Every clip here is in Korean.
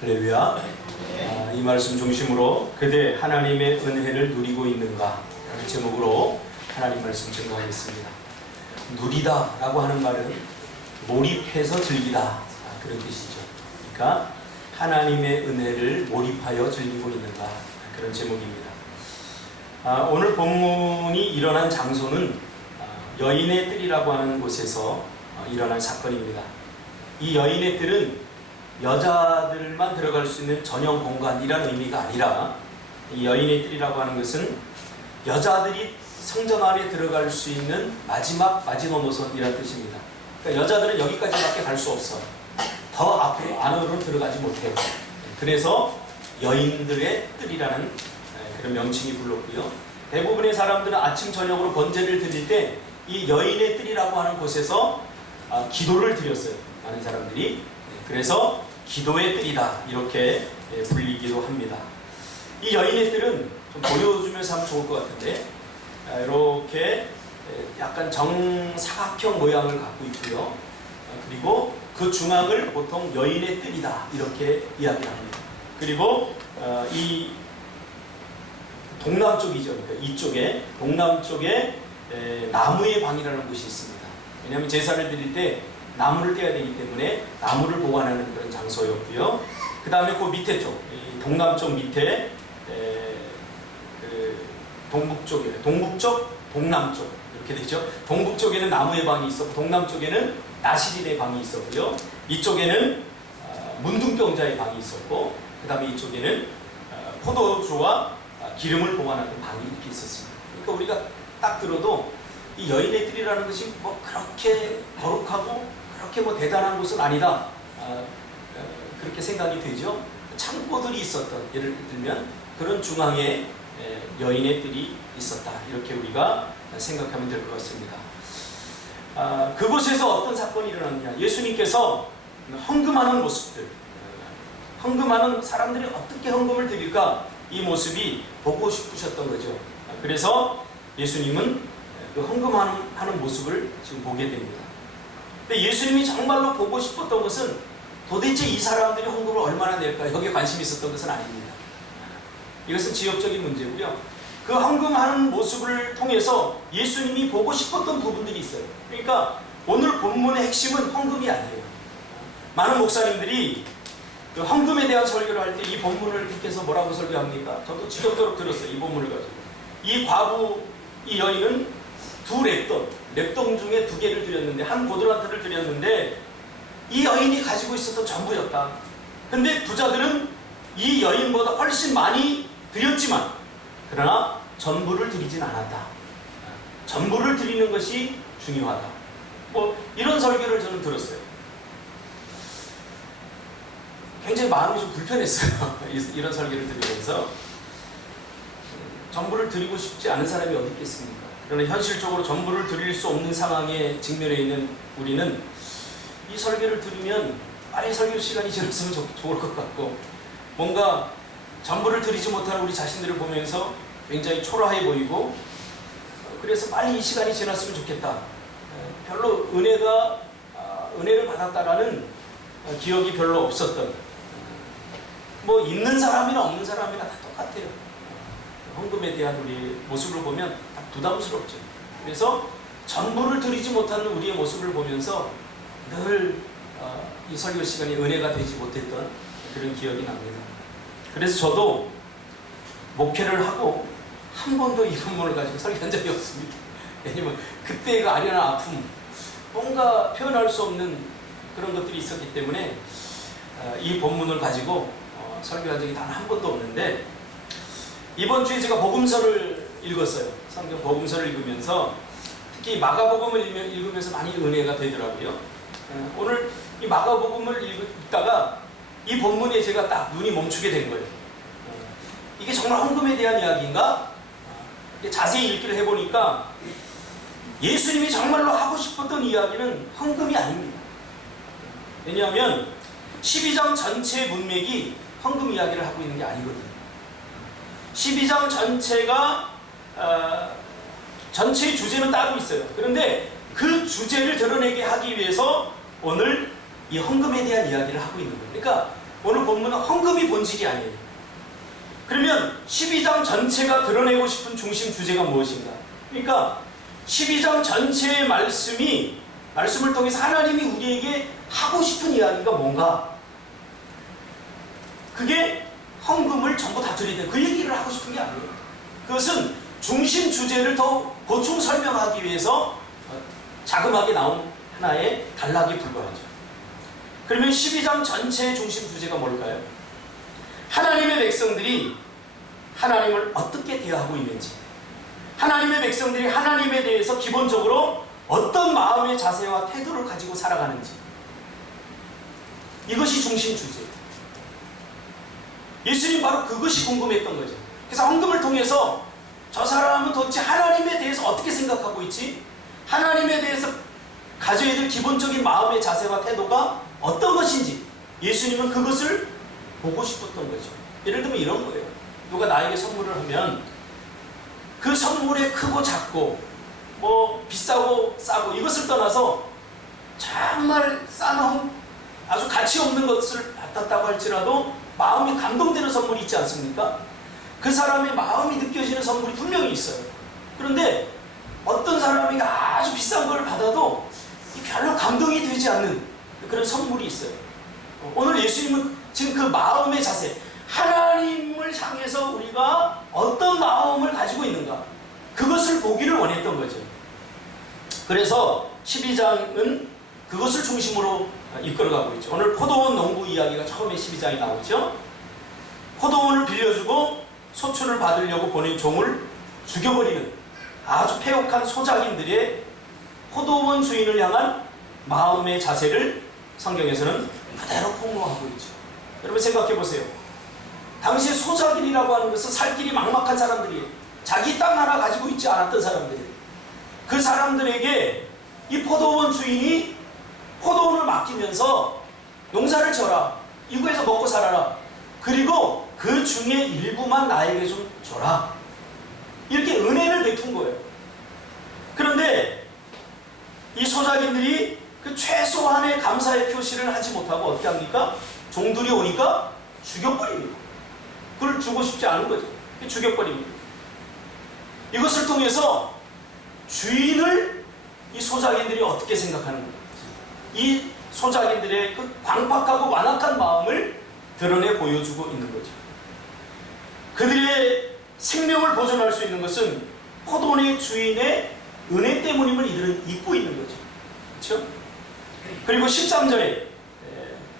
할렐루야. 이 말씀 중심으로 그대 하나님의 은혜를 누리고 있는가 라는 제목으로 하나님 말씀 증거하겠습니다. 누리다 라고 하는 말은 몰입해서 즐기다, 그런 뜻이죠. 그러니까 하나님의 은혜를 몰입하여 즐기고 있는가, 그런 제목입니다. 오늘 본문이 일어난 장소는 여인의 뜰이라고 하는 곳에서 일어난 사건입니다. 이 여인의 뜰은 여자들만 들어갈 수 있는 전용 공간이라는 의미가 아니라, 이 여인의 뜰이라고 하는 것은 여자들이 성전 안에 들어갈 수 있는 마지막 마지노선이라는 뜻입니다. 그러니까 여자들은 여기까지밖에 갈 수 없어. 더 앞으로 안으로 들어가지 못해요. 그래서 여인들의 뜰이라는 그런 명칭이 불렀고요. 대부분의 사람들은 아침 저녁으로 번제를 드릴 때 이 여인의 뜰이라고 하는 곳에서 기도를 드렸어요. 많은 사람들이. 그래서 기도의 뜰이다, 이렇게 불리기도 합니다. 이 여인의 뜰은 좀 보여주면서 하면 좋을 것 같은데, 이렇게 약간 정사각형 모양을 갖고 있고요. 그리고 그 중앙을 보통 여인의 뜰이다, 이렇게 이야기합니다. 그리고 이 동남쪽이죠. 그러니까 이쪽에, 동남쪽에 나무의 방이라는 곳이 있습니다. 왜냐하면 제사를 드릴 때 나무를 떼야 되기 때문에 나무를 보관하는 그런 장소였고요. 그 다음에 그 밑에 쪽, 동남쪽 밑에 동북쪽에, 동북쪽, 동남쪽 이렇게 되죠. 동북쪽에는 나무의 방이 있었고, 동남쪽에는 나시린의 방이 있었고요. 이쪽에는 문둥병자의 방이 있었고, 그 다음에 이쪽에는 포도주와 기름을 보관하는 방이 이렇게 있었습니다. 그러니까 우리가 딱 들어도 이 여인의 뜰이라는 것이 뭐 그렇게 거룩하고 그렇게 뭐 대단한 곳은 아니다, 그렇게 생각이 되죠. 창고들이 있었던, 예를 들면 그런 중앙에 여인의 뜰이 있었다, 이렇게 우리가 생각하면 될 것 같습니다. 그곳에서 어떤 사건이 일어났냐, 예수님께서 헌금하는 모습들, 헌금하는 사람들이 어떻게 헌금을 드릴까, 이 모습이 보고 싶으셨던 거죠. 그래서 예수님은 그 헌금하는 모습을 지금 보게 됩니다. 근데 예수님이 정말로 보고 싶었던 것은 도대체 이 사람들이 헌금을 얼마나 낼까, 여기에 관심이 있었던 것은 아닙니다. 이것은 지역적인 문제고요. 그 헌금하는 모습을 통해서 예수님이 보고 싶었던 부분들이 있어요. 그러니까 오늘 본문의 핵심은 헌금이 아니에요. 많은 목사님들이 그 헌금에 대한 설교를 할 때 이 본문을 택해서 뭐라고 설교합니까? 저도 지겹도록 들었어요. 이 본문을 가지고. 이 과부, 이 여인은 두 랩돈 중에 2개를 드렸는데, 한 보드란트를 드렸는데 이 여인이 가지고 있었던 전부였다. 근데 부자들은 이 여인보다 훨씬 많이 드렸지만, 그러나 전부를 드리진 않았다. 전부를 드리는 것이 중요하다. 뭐 이런 설교를 저는 들었어요. 굉장히 마음이 좀 불편했어요. 이런 설교를 들으면서. 전부를 드리고 싶지 않은 사람이 어디 있겠습니까? 그러나 현실적으로 전부를 드릴 수 없는 상황에 직면해 있는 우리는 이 설교를 들으면 빨리 설교 시간이 지났으면 좋을 것 같고, 뭔가 전부를 드리지 못하는 우리 자신들을 보면서 굉장히 초라해 보이고, 그래서 빨리 이 시간이 지났으면 좋겠다. 별로 은혜를 받았다라는 기억이 별로 없었던, 뭐 있는 사람이나 없는 사람이나 다 똑같아요. 헌금에 대한 우리의 모습을 보면 다 부담스럽죠. 그래서 전부를 드리지 못하는 우리의 모습을 보면서 늘 이 설교 시간이 은혜가 되지 못했던 그런 기억이 납니다. 그래서 저도 목회를 하고 한 번도 이 본문을 가지고 설교한 적이 없습니다. 왜냐면 그때가 아련한 아픔, 뭔가 표현할 수 없는 그런 것들이 있었기 때문에 이 본문을 가지고 설교한 적이 단 한 번도 없는데, 이번 주에 제가 복음서를 읽었어요. 성경 복음서를 읽으면서 특히 마가복음을 읽으면서 많이 은혜가 되더라고요. 오늘 이 마가복음을 읽다가 이 본문에 제가 딱 눈이 멈추게 된 거예요. 이게 정말 헌금에 대한 이야기인가? 자세히 읽기를 해보니까 예수님이 정말로 하고 싶었던 이야기는 헌금이 아닙니다. 왜냐하면 12장 전체의 문맥이 헌금 이야기를 하고 있는 게 아니거든요. 12장 전체가 전체의 주제는 따로 있어요. 그런데 그 주제를 드러내게 하기 위해서 오늘 이 헌금에 대한 이야기를 하고 있는 거예요. 그러니까 오늘 본문은 헌금이 본질이 아니에요. 그러면 12장 전체가 드러내고 싶은 중심 주제가 무엇인가? 그러니까 12장 전체의 말씀을 통해서 하나님이 우리에게 하고 싶은 이야기가 뭔가? 그게 헌금을 전부 다 드리는 그 얘기를 하고 싶은 게 아니에요. 그것은 중심 주제를 더 보충 설명하기 위해서 자그마하게 나온 하나의 단락이 불과하죠. 그러면 12장 전체의 중심 주제가 뭘까요? 하나님의 백성들이 하나님을 어떻게 대하고 있는지, 하나님의 백성들이 하나님에 대해서 기본적으로 어떤 마음의 자세와 태도를 가지고 살아가는지, 이것이 중심 주제예요. 예수님 바로 그것이 궁금했던 거죠. 그래서 헌금을 통해서 저 사람은 도대체 하나님에 대해서 어떻게 생각하고 있지? 하나님에 대해서 가져야 될 기본적인 마음의 자세와 태도가 어떤 것인지 예수님은 그것을 보고 싶었던 거죠. 예를 들면 이런 거예요. 누가 나에게 선물을 하면 그 선물의 크고 작고 뭐 비싸고 싸고 이것을 떠나서 정말 싸놓은 아주 가치 없는 것을 받았다고 할지라도 마음이 감동되는 선물이 있지 않습니까? 그 사람의 마음이 느껴지는 선물이 분명히 있어요. 그런데 어떤 사람이 아주 비싼 걸 받아도 별로 감동이 되지 않는 그런 선물이 있어요. 오늘 예수님은 지금 그 마음의 자세, 하나님을 향해서 우리가 어떤 마음을 가지고 있는가, 그것을 보기를 원했던 거죠. 그래서 12장은 그것을 중심으로 이끌어가고 있죠. 오늘 포도원 농부 이야기가 처음에 12장에 나오죠. 포도원을 빌려주고 소출을 받으려고 보낸 종을 죽여버리는 아주 폐역한 소작인들의 포도원 주인을 향한 마음의 자세를 성경에서는 그대로 폭로하고 있죠. 여러분 생각해 보세요. 당시에 소작인이라고 하는 것은 살 길이 막막한 사람들이에요. 자기 땅 하나 가지고 있지 않았던 사람들이에요. 그 사람들에게 이 포도원 주인이 포도원을 맡기면서 농사를 져라, 이구에서 먹고 살아라, 그리고 그 중에 일부만 나에게 좀 줘라, 이렇게 은혜를 베푼 거예요. 그런데 이 소작인들이 그 최소한의 감사의 표시를 하지 못하고 어떻게 합니까? 종들이 오니까 죽여버립니다. 그걸 주고 싶지 않은 거죠. 죽여버립니다. 이것을 통해서 주인을 이 소작인들이 어떻게 생각하는 거예요? 이 소작인들의 그 광박하고 완악한 마음을 드러내 보여주고 있는 거죠. 그들의 생명을 보존할 수 있는 것은 포도원의 주인의 은혜 때문임을 이들은 잊고 있는 거죠. 그렇죠? 그리고 13절에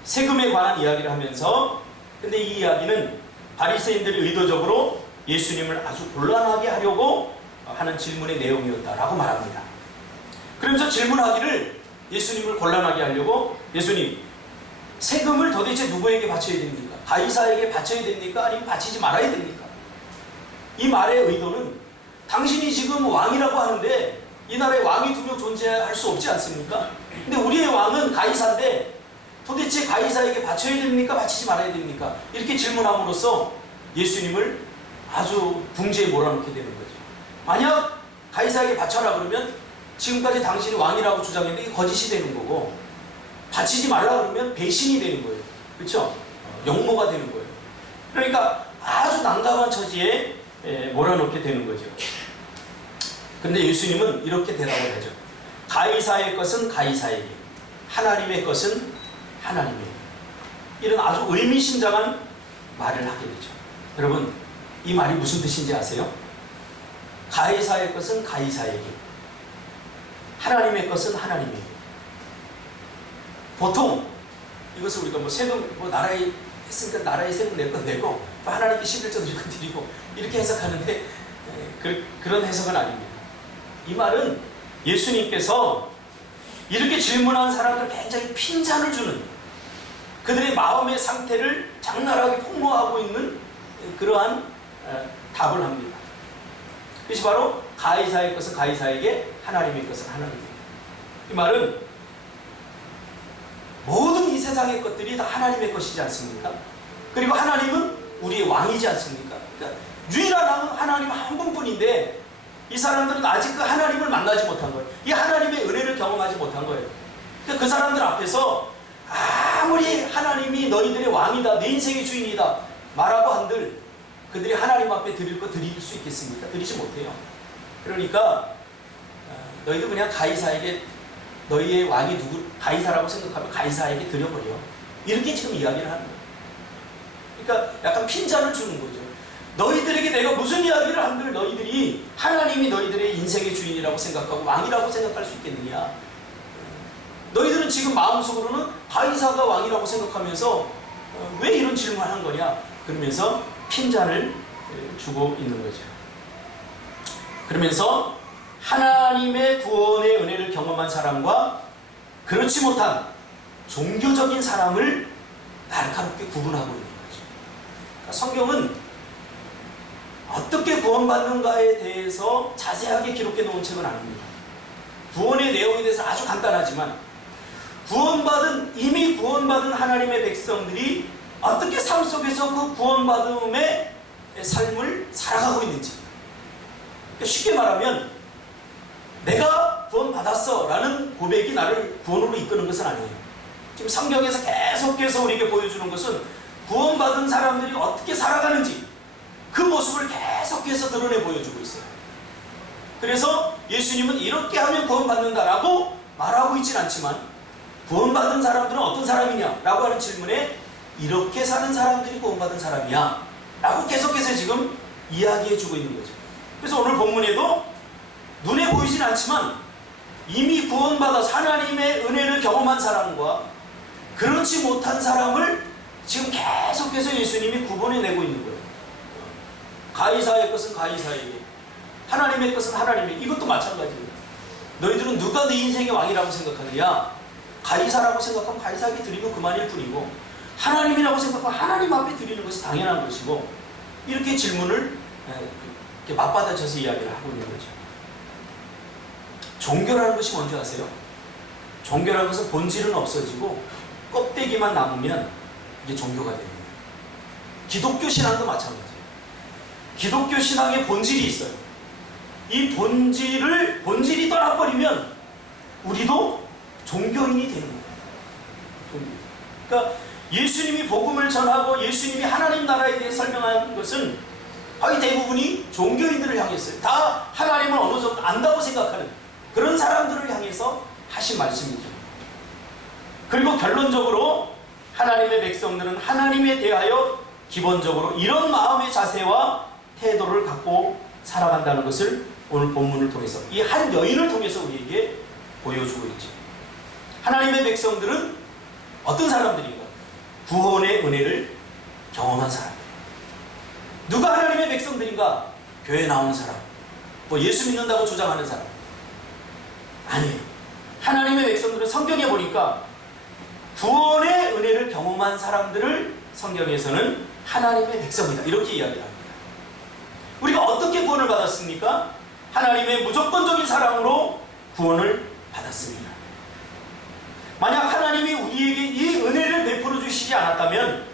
세금에 관한 이야기를 하면서, 근데 이 이야기는 바리새인들이 의도적으로 예수님을 아주 곤란하게 하려고 하는 질문의 내용이었다라고 말합니다. 그러면서 질문하기를, 예수님을 곤란하게 하려고, 예수님, 세금을 도대체 누구에게 바쳐야 됩니까? 가이사에게 바쳐야 됩니까? 아니면 바치지 말아야 됩니까? 이 말의 의도는, 당신이 지금 왕이라고 하는데 이 나라에 왕이 두 명 존재할 수 없지 않습니까? 근데 우리의 왕은 가이사인데 도대체 가이사에게 바쳐야 됩니까? 바치지 말아야 됩니까? 이렇게 질문함으로써 예수님을 아주 궁지에 몰아넣게 되는 거죠. 만약 가이사에게 바쳐라 그러면 지금까지 당신이 왕이라고 주장했는데 이게 거짓이 되는 거고, 바치지 말라 그러면 배신이 되는 거예요. 그렇죠? 역모가 되는 거예요. 그러니까 아주 난감한 처지에 몰아넣게 되는 거죠. 근데 예수님은 이렇게 대답을 하죠. 가이사의 것은 가이사에게, 하나님의 것은 하나님에게. 이런 아주 의미심장한 말을 하게 되죠. 여러분, 이 말이 무슨 뜻인지 아세요? 가이사의 것은 가이사에게, 하나님의 것은 하나님에게. 보통 이것을 우리가 뭐 세금, 뭐 나라에 했으니까 나라에 세금 낼 건 내고 또 하나님께 11조 드릴 건 드리고 이렇게 해석하는데 그런 해석은 아닙니다. 이 말은 예수님께서 이렇게 질문한 사람들 굉장히 핀잔을 주는, 그들의 마음의 상태를 장난하게 폭로하고 있는 그러한 답을 합니다. 그것이 바로 가이사의 것은 가이사에게, 하나님의 것은 하나님에게. 이 말은 모든 이 세상의 것들이 다 하나님의 것이지 않습니까? 그리고 하나님은 우리의 왕이지 않습니까? 그러니까 유일한 왕은 하나님 한 분뿐인데 이 사람들은 아직 그 하나님을 만나지 못한 거예요. 이 하나님의 은혜를 경험하지 못한 거예요. 그러니까 그 사람들 앞에서 아무리 하나님이 너희들의 왕이다, 내 인생의 주인이다 말하고 한들 그들이 하나님 앞에 드릴 거 드릴 수 있겠습니까? 드리지 못해요. 그러니까 너희도 그냥 가이사에게, 너희의 왕이 누구, 가이사라고 생각하면 가이사에게 드려버려. 이렇게 지금 이야기를 하는 거예요. 그러니까 약간 핀잔을 주는 거죠. 너희들에게 내가 무슨 이야기를 한들 너희들이 하나님이 너희들의 인생의 주인이라고 생각하고 왕이라고 생각할 수 있겠느냐. 너희들은 지금 마음속으로는 가이사가 왕이라고 생각하면서 왜 이런 질문을 한 거냐. 그러면서 핀잔을 주고 있는 거죠. 그러면서 하나님의 구원의 은혜를 경험한 사람과 그렇지 못한 종교적인 사람을 날카롭게 구분하고 있는 거죠. 그러니까 성경은 어떻게 구원받는가에 대해서 자세하게 기록해 놓은 책은 아닙니다. 구원의 내용에 대해서 아주 간단하지만 이미 구원받은 하나님의 백성들이 어떻게 삶 속에서 그 구원받음의 삶을 살아가고 있는지. 그러니까 쉽게 말하면 내가 구원받았어 라는 고백이 나를 구원으로 이끄는 것은 아니에요. 지금 성경에서 계속해서 우리에게 보여주는 것은 구원받은 사람들이 어떻게 살아가는지 그 모습을 계속해서 드러내 보여주고 있어요. 그래서 예수님은 이렇게 하면 구원받는다라고 말하고 있진 않지만 구원받은 사람들은 어떤 사람이냐 라고 하는 질문에 이렇게 사는 사람들이 구원받은 사람이야 라고 계속해서 지금 이야기해 주고 있는 거죠. 그래서 오늘 본문에도 눈에 보이진 않지만 이미 구원받아서 하나님의 은혜를 경험한 사람과 그렇지 못한 사람을 지금 계속해서 예수님이 구분해내고 있는 거예요. 가이사의 것은 가이사에게, 하나님의 것은 하나님에게. 이것도 마찬가지예요. 너희들은 누가 네 인생의 왕이라고 생각하느냐? 가이사라고 생각하면 가이사에게 드리고 그만일 뿐이고, 하나님이라고 생각하면 하나님 앞에 드리는 것이 당연한 것이고, 이렇게 질문을 이렇게 맞받아쳐서 이야기를 하고 있는 거죠. 종교라는 것이 뭔지 아세요? 종교라는 것은 본질은 없어지고 껍데기만 남으면 이게 종교가 됩니다. 기독교 신앙도 마찬가지예요. 기독교 신앙의 본질이 있어요. 이 본질이 떠나버리면 우리도 종교인이 되는 거예요. 그러니까 예수님이 복음을 전하고 예수님이 하나님 나라에 대해 설명하는 것은 거의 대부분이 종교인들을 향했어요. 다 하나님을 어느 정도 안다고 생각하는 그런 사람들을 향해서 하신 말씀이죠. 그리고 결론적으로 하나님의 백성들은 하나님에 대하여 기본적으로 이런 마음의 자세와 태도를 갖고 살아간다는 것을 오늘 본문을 통해서 이 한 여인을 통해서 우리에게 보여주고 있죠. 하나님의 백성들은 어떤 사람들인가? 구원의 은혜를 경험한 사람들. 누가 하나님의 백성들인가? 교회 나오는 사람, 뭐 예수 믿는다고 주장하는 사람 아니에요. 하나님의 백성들은 성경에 보니까 구원의 은혜를 경험한 사람들을 성경에서는 하나님의 백성이다 이렇게 이야기합니다. 우리가 어떻게 구원을 받았습니까? 하나님의 무조건적인 사랑으로 구원을 받았습니다. 만약 하나님이 우리에게 이 은혜를 베풀어 주시지 않았다면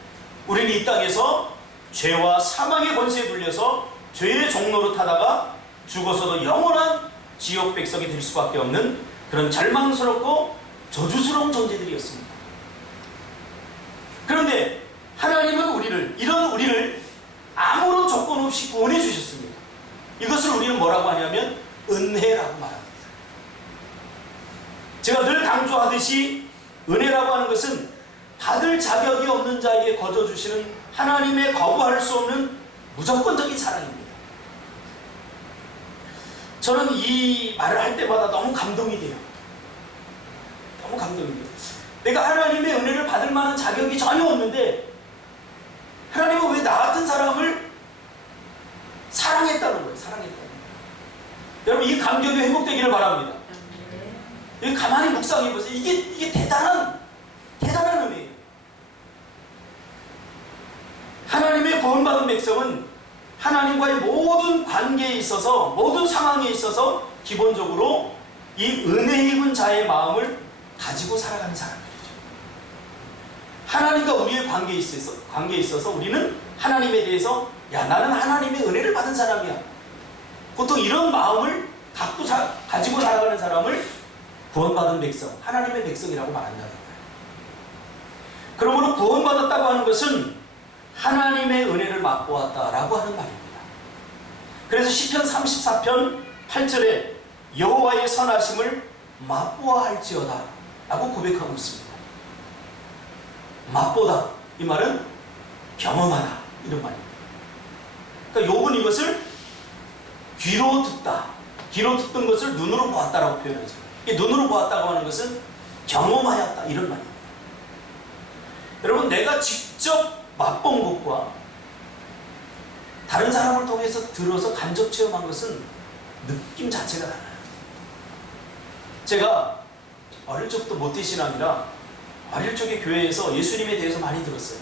우리는 이 땅에서 죄와 사망의 권세에 눌려서 죄의 종로로 타다가 죽어서도 영원한 지옥 백성이 될 수밖에 없는 그런 절망스럽고 저주스러운 존재들이었습니다. 그런데 하나님은 이런 우리를 아무런 조건 없이 구원해 주셨습니다. 이것을 우리는 뭐라고 하냐면 은혜라고 말합니다. 제가 늘 강조하듯이 은혜라고 하는 것은 받을 자격이 없는 자에게 거저 주시는 하나님의 거부할 수 없는 무조건적인 사랑입니다. 저는 이 말을 할 때마다 너무 감동이 돼요. 너무 감동이 돼요. 내가 하나님의 은혜를 받을 만한 자격이 전혀 없는데 하나님은 왜 나 같은 사람을 사랑했다는 거예요. 사랑했다는 거예요. 여러분 이 감격이 회복되기를 바랍니다. 여기 가만히 묵상해 보세요. 이게 대단한 은혜예요. 하나님의 구원받은 백성은 하나님과의 모든 관계에 있어서, 모든 상황에 있어서 기본적으로 이 은혜 입은 자의 마음을 가지고 살아가는 사람들이죠. 하나님과 우리의 관계에 있어서 우리는 하나님에 대해서 야 나는 하나님의 은혜를 받은 사람이야. 보통 이런 마음을 가지고 살아가는 사람을 구원받은 백성, 하나님의 백성이라고 말한다는 거예요. 그러므로 구원받았다고 하는 것은 하나님의 은혜를 맛보았다라고 하는 말입니다. 그래서 시편 34편 8절에 여호와의 선하심을 맛보아할지어다 라고 고백하고 있습니다. 맛보다, 이 말은 경험하다, 이런 말입니다. 그러니까 욥은 이것을 귀로 듣다, 귀로 듣던 것을 눈으로 보았다라고 표현하죠. 이 눈으로 보았다고 하는 것은 경험하였다, 이런 말입니다. 여러분, 내가 직접 맛본 것과 다른 사람을 통해서 들어서 간접 체험한 것은 느낌 자체가 달라요. 제가 어릴 적부터 모태신앙이라 어릴 적에 교회에서 예수님에 대해서 많이 들었어요.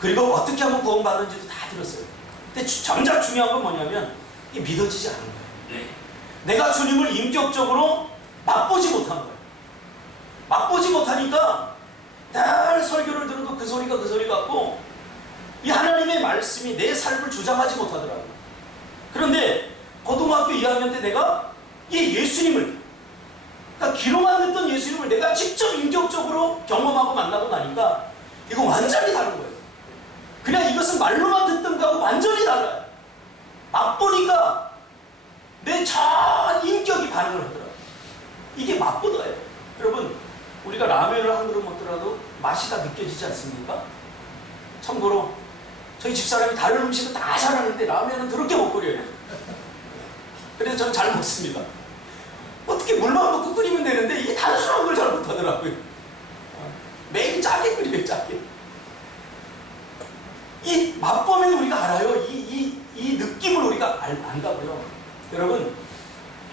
그리고 어떻게 하면 구원받는지도 다 들었어요. 근데 정작 중요한 건 뭐냐면 이게 믿어지지 않은 거예요. 내가 주님을 인격적으로 맛보지 못한 거예요. 맛보지 못하니까 늘 설교를 들어도 그 소리가 그 소리 같고 이 하나님의 말씀이 내 삶을 주장하지 못하더라고요. 그런데 고등학교 2학년 때 내가 이 예수님을, 그러니까 귀로만 듣던 예수님을 내가 직접 인격적으로 경험하고 만나고 나니까 이거 완전히 다른 거예요. 그냥 이것은 말로만 듣던 거하고 완전히 달라요. 맛보니까 내 전 인격이 반응을 하더라고요. 이게 맛보다예요. 여러분, 우리가 라면을 한 그릇 먹더라도 맛이 다 느껴지지 않습니까? 참고로 저희 집사람이 다른 음식은 다 잘하는데 라면은 더럽게 못 끓여요. 그래서 저는 잘 먹습니다. 어떻게 물만 넣고 끓이면 되는데 이게 단순한 걸 잘 못하더라고요. 매일 짜게 끓여요, 짜게. 이 맛보면 우리가 알아요. 이 느낌을 우리가 안다고요. 여러분,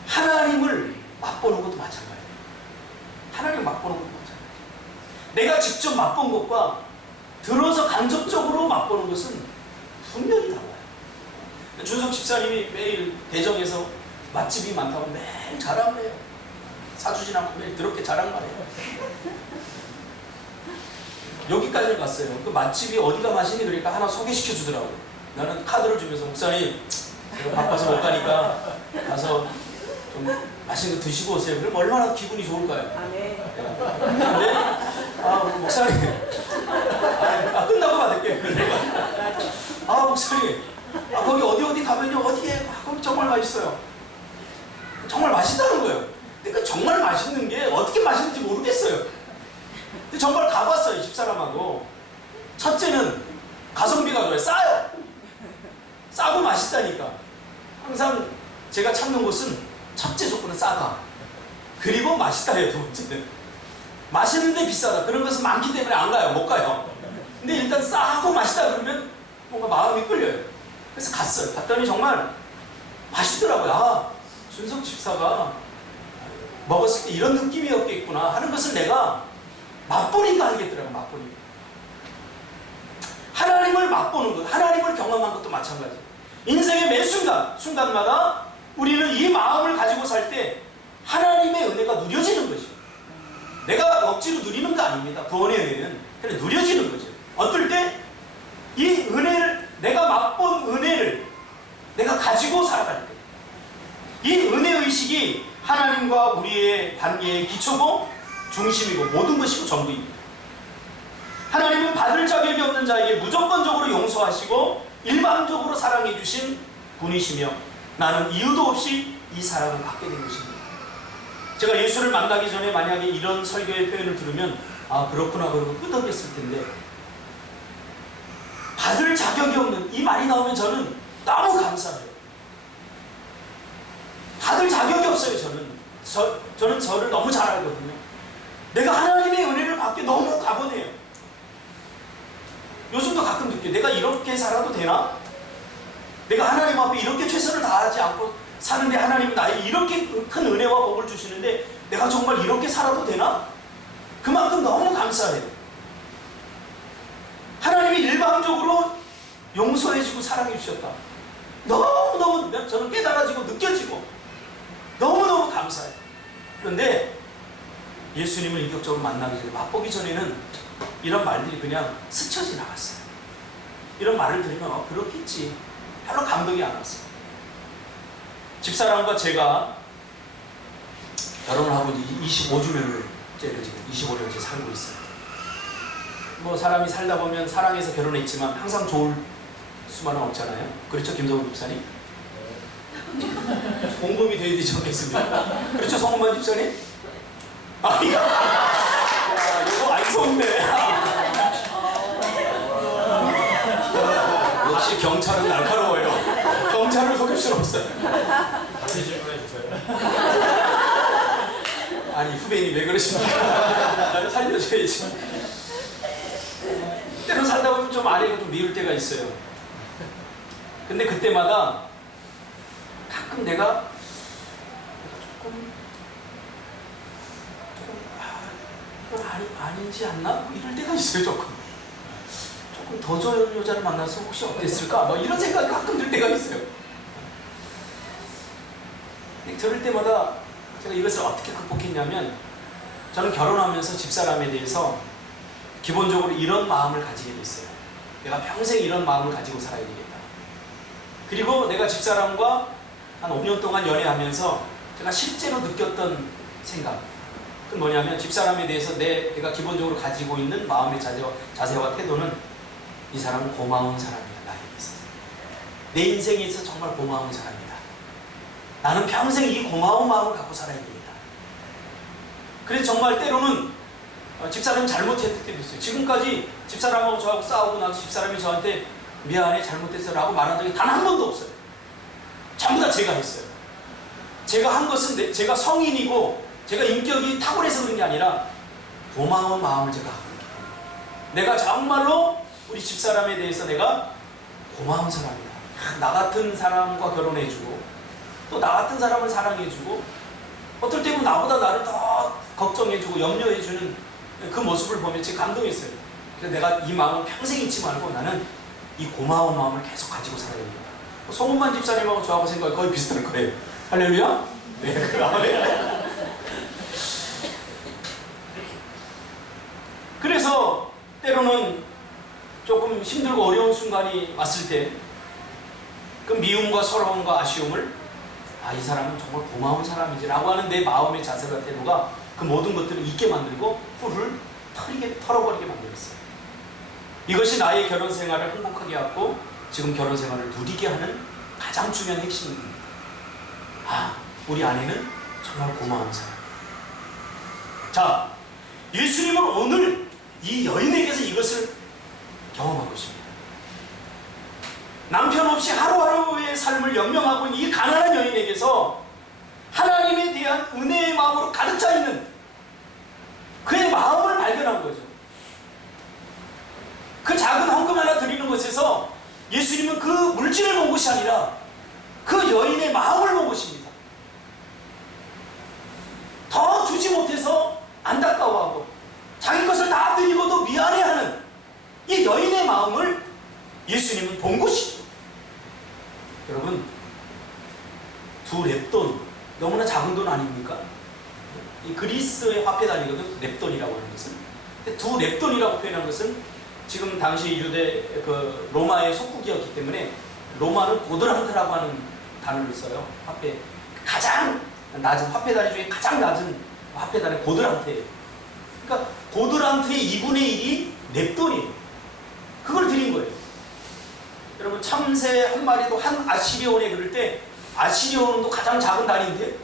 하나님을 맛보는 것도 마찬가지예요. 하나님을 맛보는 것도 마찬가지예요. 내가 직접 맛본 것과 들어서 간접적으로 맛보는 것은 분명히 달라요. 준석 집사님이 매일 대정에서 맛집이 많다고 매일 자랑을 해요. 사주진 않고 매일 더럽게 자랑만 해요. 여기까지 갔어요. 그 맛집이 어디가 맛있니? 그러니까 하나 소개시켜 주더라고요. 나는 카드를 주면서 목사님, 제가 바빠서 못 가니까 가서 좀 맛있는 거 드시고 오세요. 그럼 얼마나 기분이 좋을까요? 아, 네. 근데 목사님, 끝나고 받을게요. 목사님, 거기 어디 가면요, 어디에 거기 정말 맛있어요. 정말 맛있다는 거예요. 근데 그 정말 맛있는 게 어떻게 맛있는지 모르겠어요. 근데 정말 가봤어요, 집사람하고. 첫째는 가성비가 좋아요. 싸요. 싸고 맛있다니까. 항상 제가 찾는 곳은 첫째 조건은 싸다. 그리고 맛있다예요, 두 번째는. 맛있는데 비싸다. 그런 것은 많기 때문에 안 가요. 못 가요. 근데 일단 싸고 맛있다 그러면 뭔가 마음이 끌려요. 그래서 갔어요. 갔더니 정말 맛있더라고요. 준석 집사가 먹었을 때 이런 느낌이었겠구나 하는 것을 내가 맛보니까 알겠더라고요. 맛보니까. 하나님을 맛보는 것, 하나님을 경험한 것도 마찬가지예요. 인생의 매 순간마다 우리는 이 마음을 가지고 살 때 하나님의 은혜가 누려지는 것이에요. 내가 억지로 누리는 거 아닙니다. 구원의 은혜는. 그냥 누려지는 거죠. 어떨 때 이 은혜를, 내가 맛본 은혜를 내가 가지고 살아갈 때, 이 은혜의식이 하나님과 우리의 관계의 기초고 중심이고 모든 것이고 전부입니다. 하나님은 받을 자격이 없는 자에게 무조건적으로 용서하시고 일방적으로 사랑해 주신 분이시며 나는 이유도 없이 이 사랑을 받게 된 것입니다. 제가 예수를 만나기 전에 만약에 이런 설교의 표현을 들으면 그렇구나 그러고 끄덕였을 텐데, 받을 자격이 없는 이 말이 나오면 저는 너무 감사해요. 받을 자격이 없어요. 저는 저를 너무 잘 알거든요. 내가 하나님의 은혜를 받기 너무 가보네요. 요즘도 가끔 느껴요. 내가 이렇게 살아도 되나? 내가 하나님 앞에 이렇게 최선을 다하지 않고 사는데 하나님은 나에게 이렇게 큰 은혜와 복을 주시는데 내가 정말 이렇게 살아도 되나? 그만큼 너무 감사해요. 하나님이 일방적으로 용서해주고 사랑해 주셨다. 너무너무 저는 깨달아지고 느껴지고 너무너무 감사해요. 그런데 예수님을 인격적으로 만나기 전에, 맛보기 전에는 이런 말들이 그냥 스쳐 지나갔어요. 이런 말을 들으면 그렇겠지. 별로 감동이 안 왔어요. 집사람과 제가 결혼을 하고 25주년을 지금 25년째 살고 있어요. 뭐 사람이 살다 보면 사랑해서 결혼했지만 항상 좋을 수만은 없잖아요. 그렇죠, 김성훈 집사님? 공범이 돼야 되지 않겠습니까? 그렇죠, 성훈만 집사님? 아, 이거 안 속네. 역시 경찰은 날카로워요. 경찰을 속일 수는 없어요. 다시 질문해주세요. 아니, 후배님 왜 그러십니까? 살려줘야지. 때로 살다 보면 좀 아내가 좀 미울 때가 있어요. 근데 그때마다 가끔 내가 조금 이건 아니지 않나? 뭐 이럴 때가 있어요. 조금 더 좋은 여자를 만나서 혹시 어땠을까? 뭐 이런 생각이 가끔 들 때가 있어요. 저럴 때마다 제가 이것을 어떻게 극복했냐면, 저는 결혼하면서 집사람에 대해서 기본적으로 이런 마음을 가지게 됐어요. 내가 평생 이런 마음을 가지고 살아야 되겠다. 그리고 내가 집사람과 한 5년 동안 연애하면서 제가 실제로 느꼈던 생각, 그건 뭐냐면, 집사람에 대해서 내가 기본적으로 가지고 있는 마음의 자세와 태도는, 이 사람은 고마운 사람이야. 나에게 있어서 내 인생에 있어서 정말 고마운 사람이다. 나는 평생 이 고마운 마음을 갖고 살아야 되겠다. 그래서 정말 때로는 집사람이 잘못했을 때도 있어요. 지금까지 집사람하고 저하고 싸우고 나서 집사람이 저한테 미안해, 잘못했어 라고 말한 적이 단 한 번도 없어요. 전부 다 제가 했어요. 제가 한 것은 제가 성인이고 제가 인격이 탁월해서 그런 게 아니라 고마운 마음을 제가 갖고 있기 때문에, 내가 정말로 우리 집사람에 대해서 내가 고마운 사람이다. 나 같은 사람과 결혼해주고 또 나 같은 사람을 사랑해주고 어떨 때는 나보다 나를 더 걱정해주고 염려해주는 그 모습을 보면 제가 감동했어요. 그래서 내가 이 마음을 평생 잊지 말고 나는 이 고마운 마음을 계속 가지고 살아야 됩니다. 송은만 집사님하고 저하고 생각이 거의 비슷할 거예요. 할렐루야? 네. 그래서 때로는 조금 힘들고 어려운 순간이 왔을 때 그 미움과 서러움과 아쉬움을, 이 사람은 정말 고마운 사람이지 라고 하는 내 마음의 자세와 태도가 그 모든 것들을 잊게 만들고 훌훌 털어버리게 만들었어요. 이것이 나의 결혼 생활을 행복하게 하고 지금 결혼 생활을 누리게 하는 가장 중요한 핵심입니다. 우리 아내는 정말 고마운 사람. 자, 예수님은 오늘 이 여인에게서 이것을 경험한 것입니다. 남편 없이 하루하루의 삶을 연명하고 있는 이 가난한 여인에게서 하나님에 대한 은혜의 마음으로 가득 차 있는 그의 마음을 발견한 거죠. 그 작은 헌금 하나 드리는 것에서 예수님은 그 물질을 본 것이 아니라 그 여인의 마음을 본 것입니다. 더 주지 못해서 안타까워하고 자기 것을 다 드리고도 미안해하는 이 여인의 마음을 예수님은 본 것이죠. 여러분, 2렙돈, 너무나 작은 돈 아닙니까? 이 그리스의 화폐 단위거든, 렙돈이라고 하는 것은. 2렙돈이라고 표현한 것은 지금 당시 유대 로마의 속국이었기 때문에 로마는 고드란트라고 하는 단어를 써요. 화폐 가장 낮은 화폐 단위 중에 가장 낮은 화폐 단위 고드란트예요. 그러니까 고드란트의 2분의 1이 렙돈이에요. 그걸 드린 거예요. 여러분, 참새 한 마리도 한 아시리온에 그럴 때, 아시리온도 가장 작은 단위인데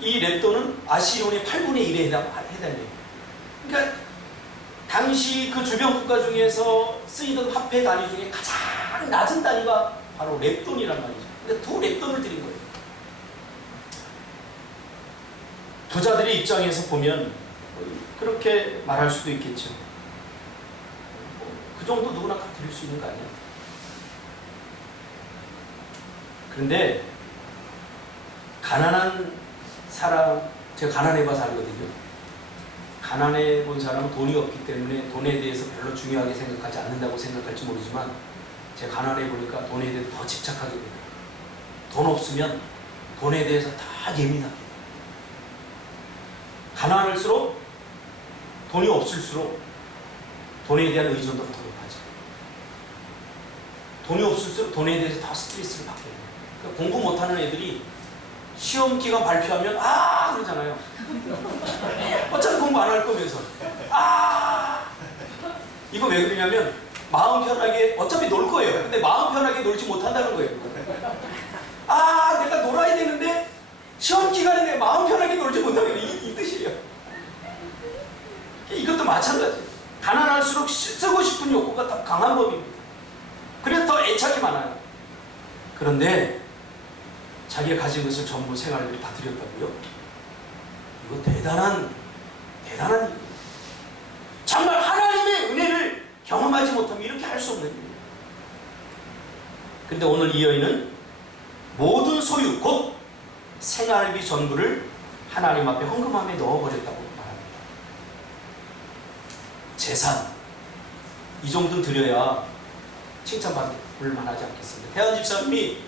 이 렙돈은 아시리온의 8분의 1에 해당해요. 그러니까 당시 그 주변 국가 중에서 쓰이던 화폐 단위 중에 가장 낮은 단위가 바로 렙돈이란 말이죠. 근데 2렙돈을 드린 거예요. 부자들의 입장에서 보면 그렇게 말할 수도 있겠죠. 그 정도 누구나 다 드릴 수 있는 거 아니에요? 그런데 가난한 사람, 제가 가난해 봐서 알거든요. 가난해 본 사람은 돈이 없기 때문에 돈에 대해서 별로 중요하게 생각하지 않는다고 생각할지 모르지만, 제가 가난해 보니까 돈에 대해서 더 집착하게 돼요. 돈 없으면 돈에 대해서 다 예민하게 돼요. 가난할수록, 돈이 없을수록 돈에 대한 의존도가 더 높아져요. 돈이 없을수록 돈에 대해서 더 스트레스를 받게 돼요. 그러니까 공부 못하는 애들이 시험 기간 발표하면 그러잖아요. 어차피 공부 안 할 거면서 이거 왜 그러냐면 마음 편하게 어차피 놀 거예요. 근데 마음 편하게 놀지 못한다는 거예요. 아, 내가 놀아야 되는데 시험 기간에 내가 마음 편하게 놀지 못하게 이 뜻이에요. 이것도 마찬가지. 가난할수록 쓰고 싶은 욕구가 더 강한 법입니다. 그래서 더 애착이 많아요. 그런데 자기가 가진 것을 전부 생활비를 다 드렸다고요? 이거 대단한 일이에요. 정말 하나님의 은혜를 경험하지 못하면 이렇게 할 수 없는 일이에요. 근데 오늘 이 여인은 모든 소유 곧 생활비 전부를 하나님 앞에 헌금함에 넣어버렸다고 말합니다. 재산 이 정도 드려야 칭찬받을 만하지 않겠습니까? 대한 집사님이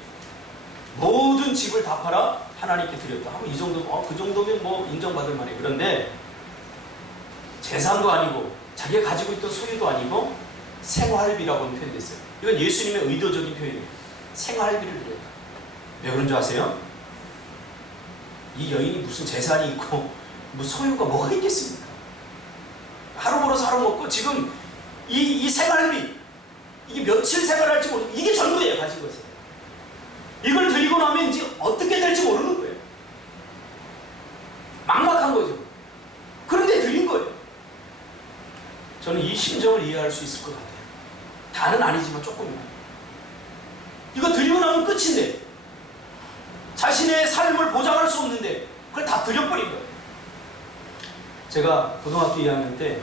모든 집을 다 팔아 하나님께 드렸다 하면 이 정도, 그 정도면 뭐 인정받을 만해. 그런데 재산도 아니고 자기가 가지고 있던 소유도 아니고 생활비라고 표현됐어요. 이건 예수님의 의도적인 표현이에요. 생활비를 드렸다. 왜 그런 줄 아세요? 이 여인이 무슨 재산이 있고 무슨 소유가 뭐가 있겠습니까? 하루 벌어서 하루 먹고 지금 이 생활비 이게 며칠 생활할지 모르고 이게 전부예요. 가지고 있어요. 이걸 드리고 나면 이제 어떻게 될지 모르는 거예요. 막막한 거죠. 그런데 드린 거예요. 저는 이 심정을 이해할 수 있을 것 같아요. 다는 아니지만 조금이나. 이거 드리고 나면 끝인데 자신의 삶을 보장할 수 없는데 그걸 다 드려버린 거예요. 제가 고등학교 2학년 때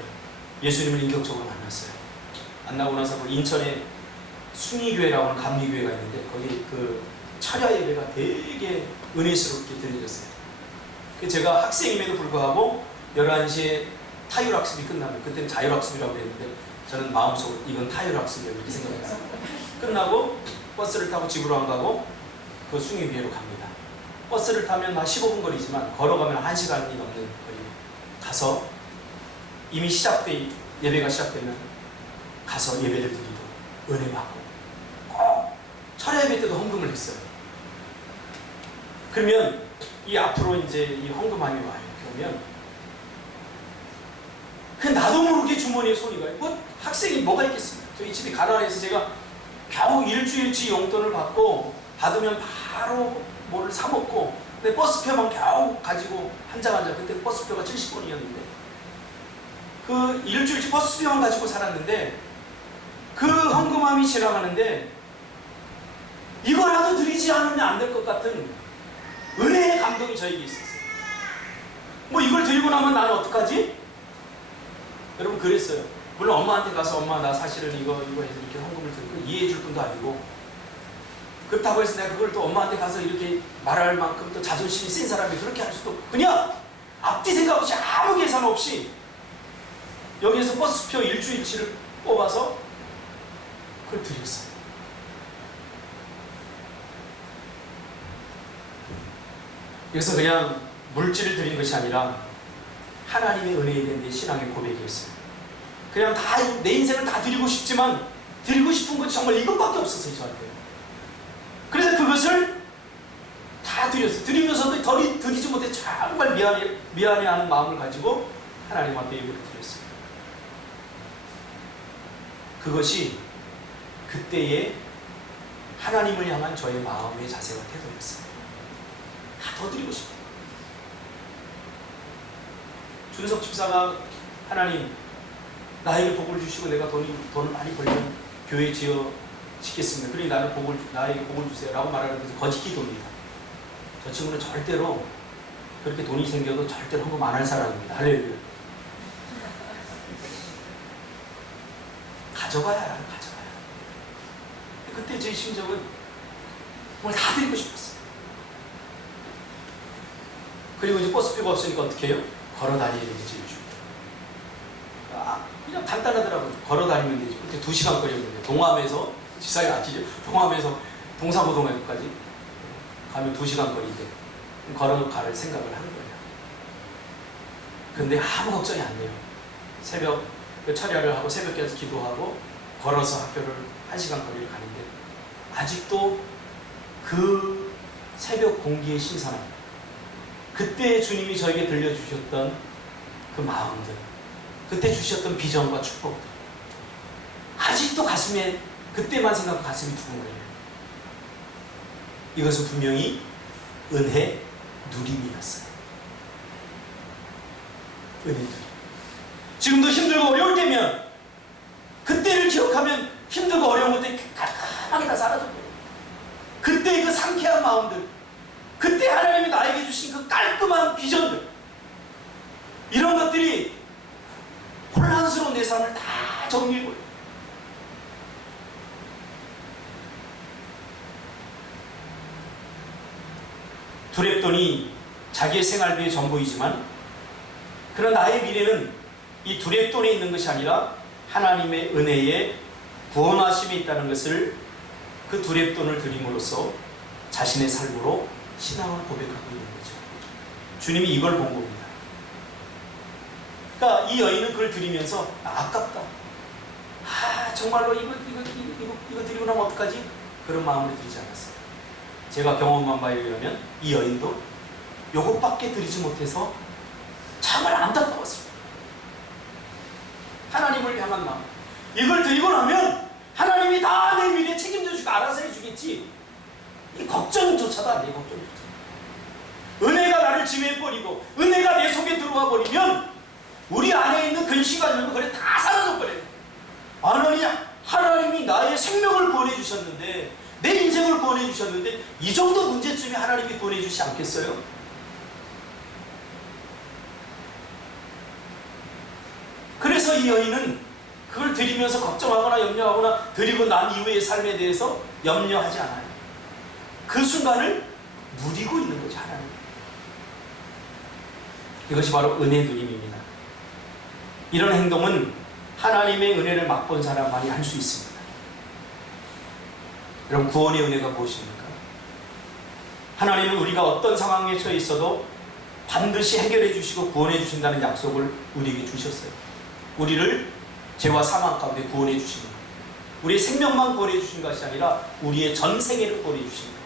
예수님을 인격적으로 만났어요. 만나고 나서 인천에 숭의교회라고 하는 감리교회가 있는데 거기 그 철야 예배가 되게 은혜스럽게 드려졌어요. 제가 학생임에도 불구하고 11시에 타율학습이 끝나면, 그때는 자율학습이라고 했는데 저는 마음속으로 이건 타율학습이라고 이렇게 생각했어요. 끝나고 버스를 타고 집으로 안 가고 그 숭의교회로 갑니다. 버스를 타면 한 15분 거리지만 걸어가면 1시간이 넘는 거리 가서 이미 예배가 시작되면 가서 예배를 드리고 은혜 받고 꼭 철야 예배 때도 헌금을 했어요. 그러면 이 앞으로 이제 이 헌금함이 와요. 그러면 그냥 나도 모르게 주머니에 손이 가요. 뭐 학생이 뭐가 있겠습니까? 저희 집이 가난해서 제가 겨우 일주일치 용돈을 받으면 바로 뭐를 사 먹고, 근데 버스표만 겨우 가지고 한 장 그때 버스표가 70원이었는데 그 일주일치 버스표만 가지고 살았는데 그 헌금함이 지나가는데 이거라도 드리지 않으면 안 될 것 같은 은혜의 감동이 저에게 있었어요. 뭐 이걸 드리고 나면 나는 어떡하지? 여러분 그랬어요. 물론 엄마한테 가서 엄마 나 사실은 이거 해서 이렇게 헌금을 드리고 이해해 줄 분도 아니고, 그렇다고 해서 내가 그걸 또 엄마한테 가서 이렇게 말할 만큼 또 자존심이 센 사람이 그렇게 할 수도, 그냥 앞뒤 생각 없이 아무 계산 없이 여기에서 버스표 일주일치를 뽑아서 그걸 드렸어요. 그래서 그냥 물질을 드린 것이 아니라 하나님의 은혜에 대한 내 신앙의 고백이었어요. 그냥 다 내 인생을 다 드리고 싶지만 드리고 싶은 것이 정말 이것밖에 없었어요, 저한테. 그래서 그것을 다 드렸어요. 드리면서도 덜 드리지 못해 정말 미안해하는 마음을 가지고 하나님 앞에 예배를 드렸어요. 그것이 그때의 하나님을 향한 저의 마음의 자세와 태도였어요. 다 더 드리고 싶어요. 준석 집사가 하나님 나에게 복을 주시고 내가 돈을 많이 벌면 교회 짓겠습니다. 그러니 나에게 복을 주세요 라고 말하는 것은 거짓 기도입니다. 저 친구는 절대로 그렇게 돈이 생겨도 절대로 헌금 안 할 사람입니다. 할렐루야. 가져가야 알아요. 그때 제 심정은 정말 다 드리고 싶었어요. 그리고 이제 버스표가 없으니까 어떻게 해요? 걸어 다니는 게 제일 중요해요. 그냥 간단하더라고요. 걸어 다니면 되죠. 그때 2시간 거리였는데 동암에서 지사에 아시죠? 동암에서 동사무동까지 가면 2시간 거리인데 걸어갈 생각을 하는 거예요. 근데 아무 걱정이 안 돼요. 새벽 철야를 하고 새벽까지 기도하고 걸어서 학교를 1시간 거리를 가는데 아직도 그 새벽 공기의 신선함, 그때 주님이 저에게 들려주셨던 그 마음들, 그때 주셨던 비전과 축복들, 아직도 가슴에, 그때만 생각하고 가슴이 두근거려요. 이것은 분명히 은혜 누림이었어요. 은혜 누림. 지금도 힘들고 어려울 때면, 그때를 기억하면 힘들고 어려운 것들이 깔끔하게 다 사라져버려요. 그때의 그 상쾌한 마음들, 그때 하나님이 나에게 주신 그 깔끔한 비전들, 이런 것들이 혼란스러운 내 삶을 다 정리해버려요. 두렙돈이 자기의 생활비의 전부이지만, 그러나 나의 미래는 이 두렙돈에 있는 것이 아니라 하나님의 은혜에 구원하심에 있다는 것을 그 두렙돈을 드림으로써 자신의 삶으로 신앙을 고백하고 있는 거죠. 주님이 이걸 본 겁니다. 그러니까 이 여인은 그걸 드리면서 아깝다. 정말로 이거 드리고 나면 어떡하지? 그런 마음을 드리지 않았어요. 제가 경험한 바에 의하면 이 여인도 요것밖에 드리지 못해서 정말 안타까웠습니다. 하나님을 향한 마음. 이걸 드리고 나면 하나님이 다 내 미래에 책임져 주고 알아서 해주겠지. 이 걱정조차도 안 돼. 걱정조차. 은혜가 나를 지배해버리고 은혜가 내 속에 들어와 버리면 우리 안에 있는 근심과 그래 다 사라져버려요. 하나님이 나의 생명을 보내주셨는데, 내 인생을 보내주셨는데, 이 정도 문제쯤에 하나님이 보내주시지 않겠어요? 그래서 이 여인은 그걸 드리면서 걱정하거나 염려하거나 드리고 난 이후의 삶에 대해서 염려하지 않아요. 그 순간을 누리고 있는 거죠, 하나님. 이것이 바로 은혜 누림입니다. 이런 행동은 하나님의 은혜를 맛본 사람만이 할 수 있습니다. 여러분, 구원의 은혜가 무엇입니까? 하나님은 우리가 어떤 상황에 처해 있어도 반드시 해결해 주시고 구원해 주신다는 약속을 우리에게 주셨어요. 우리를 죄와 사망 가운데 구원해 주신 것, 우리의 생명만 구원해 주신 것이 아니라 우리의 전생애를 구원해 주신 것.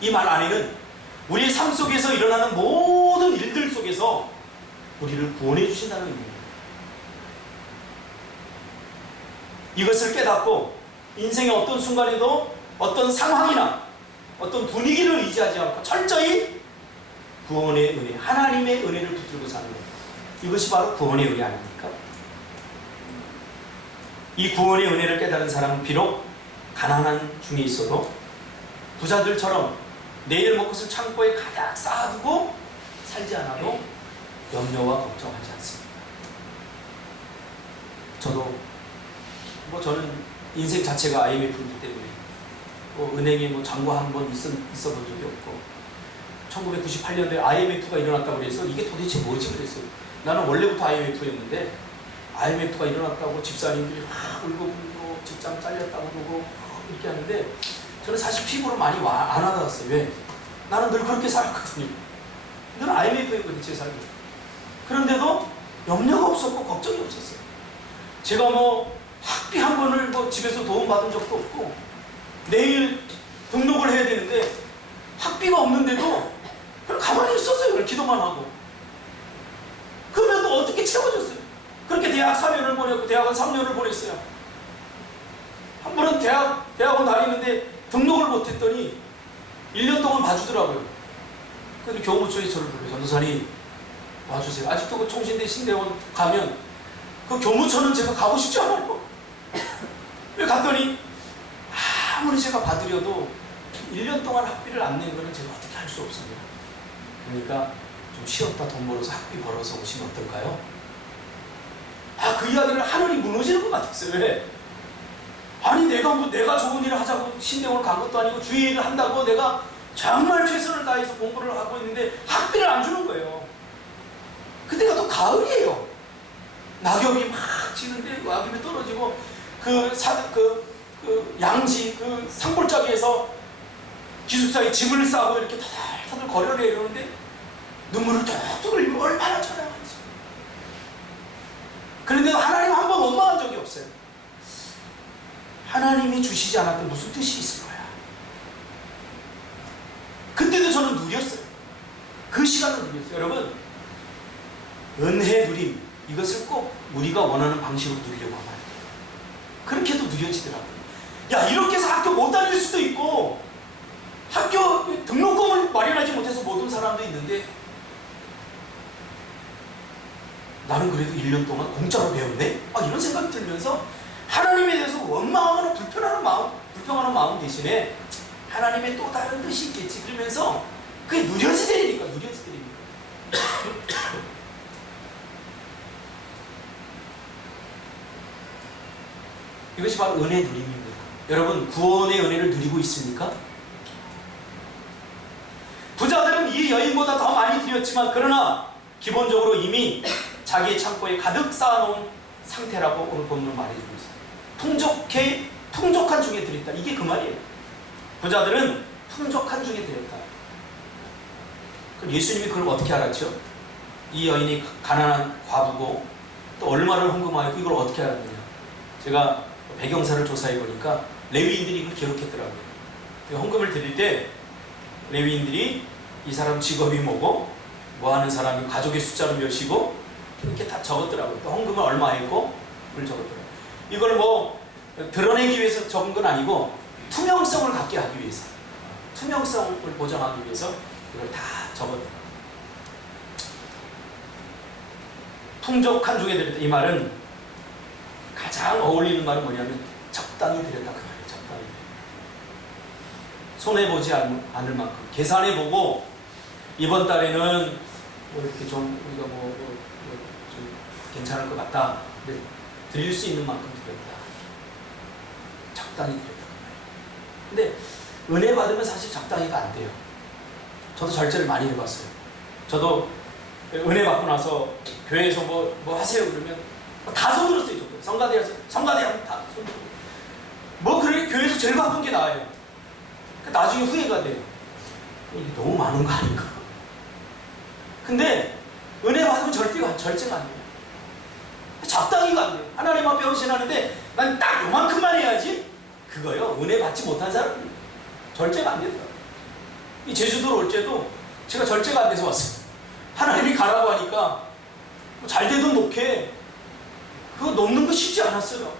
이 말 안에는 우리의 삶 속에서 일어나는 모든 일들 속에서 우리를 구원해 주신다는 의미입니다. 이것을 깨닫고 인생의 어떤 순간에도 어떤 상황이나 어떤 분위기를 의지하지 않고 철저히 구원의 은혜, 하나님의 은혜를 붙들고 사는 것, 이것이 바로 구원의 은혜 아닙니까? 이 구원의 은혜를 깨달은 사람은 비록 가난한 중에 있어도 부자들처럼 내일 먹을 것을 창고에 가득 쌓아두고 살지 않아도 염려와 걱정하지 않습니다. 저는 인생 자체가 IMF이기 때문에 은행에 잔고 한 번 있어본 적이 없고, 1998년도에 IMF가 일어났다고 그래서 이게 도대체 뭐지 그랬어요. 나는 원래부터 IMF였는데 IMF가 일어났다고 집사님들이 막 울고 직장 잘렸다고 그러고 이렇게 하는데, 저는 사실 피부로 많이 안 와닿았어요. 왜? 나는 늘 그렇게 살았거든요. 늘 IMF였거든요, 제 삶이. 그런데도 염려가 없었고 걱정이 없었어요. 제가 학비 한 번을 집에서 도움받은 적도 없고, 내일 등록을 해야 되는데 학비가 없는데도 그냥 가만히 있었어요. 그냥 기도만 하고. 그러면 또 어떻게 채워졌어요? 그렇게 대학 4년을 보냈고 대학원 3년을 보냈어요. 한 번은 대학원 다니는데 등록을 못했더니 1년 동안 봐주더라고요. 근데 교무처에 저를 불러요. 전도사님 와주세요. 아직도 그 총신대 신대원 가면 그 교무처는 제가 가고 싶지 않아요. 왜 갔더니 아무리 제가 받으려도 1년 동안 학비를 안 내는 거는 제가 어떻게 할 수 없습니다. 그러니까 좀 쉬었다 돈 벌어서 학비 벌어서 오시면 어떨까요? 그 이야기를 하늘이 무너지는 것 같았어요. 왜? 아니 내가 좋은 일을 하자고 신대원을 간 것도 아니고 주의 일을 한다고 내가 정말 최선을 다해서 공부를 하고 있는데 학비를 안 주는 거예요. 그때가 또 가을이에요. 낙엽이 막 지는데 낙엽이 떨어지고 양지 산골짜기에서 기숙사에 짐을 싸고 이렇게 타들타들 거려내 이러는데 눈물을 뚝뚝 흘리면 얼마나 처량한지. 그런데 하나님 한 번 원망한 적이 없어요. 하나님이 주시지 않았던 무슨 뜻이 있을 거야. 그때도 저는 누렸어요. 그 시간을 누렸어요. 여러분, 은혜 누림, 이것을 꼭 우리가 원하는 방식으로 누리려고 하면 안 돼요. 그렇게도 누려지더라고요. 야, 이렇게 해서 학교 못 다닐 수도 있고 학교 등록금을 마련하지 못해서 못 온 사람도 있는데 나는 그래도 1년 동안 공짜로 배웠네? 이런 생각이 들면서 하나님에 대해서 원망하거나 불평하는 마음 대신에 하나님의 또 다른 뜻이 있겠지 그러면서 그게 누려지더라니까. 이것이 바로 은혜의 누림입니다. 여러분, 구원의 은혜를 누리고 있습니까? 부자들은 이 여인보다 더 많이 드렸지만 그러나 기본적으로 이미 자기의 창고에 가득 쌓아놓은 상태라고 오늘 본문은 말해주고 있어요. 풍족한 중에 드렸다. 이게 그 말이에요. 부자들은 풍족한 중에 드렸다. 그럼 예수님이 그걸 어떻게 알았죠? 이 여인이 가난한 과부고 또 얼마를 헌금하였고 이걸 어떻게 알았느냐? 제가 배경사를 조사해 보니까 레위인들이 이걸 기록했더라고요. 헌금을 드릴 때 레위인들이 이 사람 직업이 뭐고 뭐 하는 사람이 가족의 숫자는 몇이고 이렇게 다 적었더라고요. 또 헌금을 얼마 했고 그걸 적었더라고요. 이걸 뭐 드러내기 위해서 적은 건 아니고 투명성을 갖게 하기 위해서, 투명성을 보장하기 위해서 이걸 다 적었더라고요. 풍족한 중에 드렸다. 이 말은 가장 어울리는 말은 뭐냐면 적당히 드렸다 그 말이에요. 적당히. 손해보지 않을 만큼 계산해보고 이번 달에는 뭐 이렇게 좀 우리가 좀 괜찮을 것 같다. 근데 드릴 수 있는 만큼 드렸다. 적당히 드렸다 그 말이에요. 근데 은혜 받으면 사실 적당히가 안 돼요. 저도 절제를 많이 해봤어요. 저도 은혜 받고 나서 교회에서 뭐 하세요 그러면 다 손들었어요. 성가대에서 성가대 다 손들고 뭐 그래 교회에서 제일 바쁜 게 나아요. 나중에 후회가 돼요. 이게 너무 많은 거 아닌가? 근데 은혜 받으면 절제가 안 돼요. 적당히가 안 돼요. 하나님 앞에 헌신하는데 난 딱 요만큼만 해야지. 그거요. 은혜 받지 못한 사람은 절제가 안 된다. 이 제주도로 올 때도 제가 절제가 안 돼서 왔어요. 하나님이 가라고 하니까 잘 되던 목회 그거 넘는 거 쉽지 않았어요.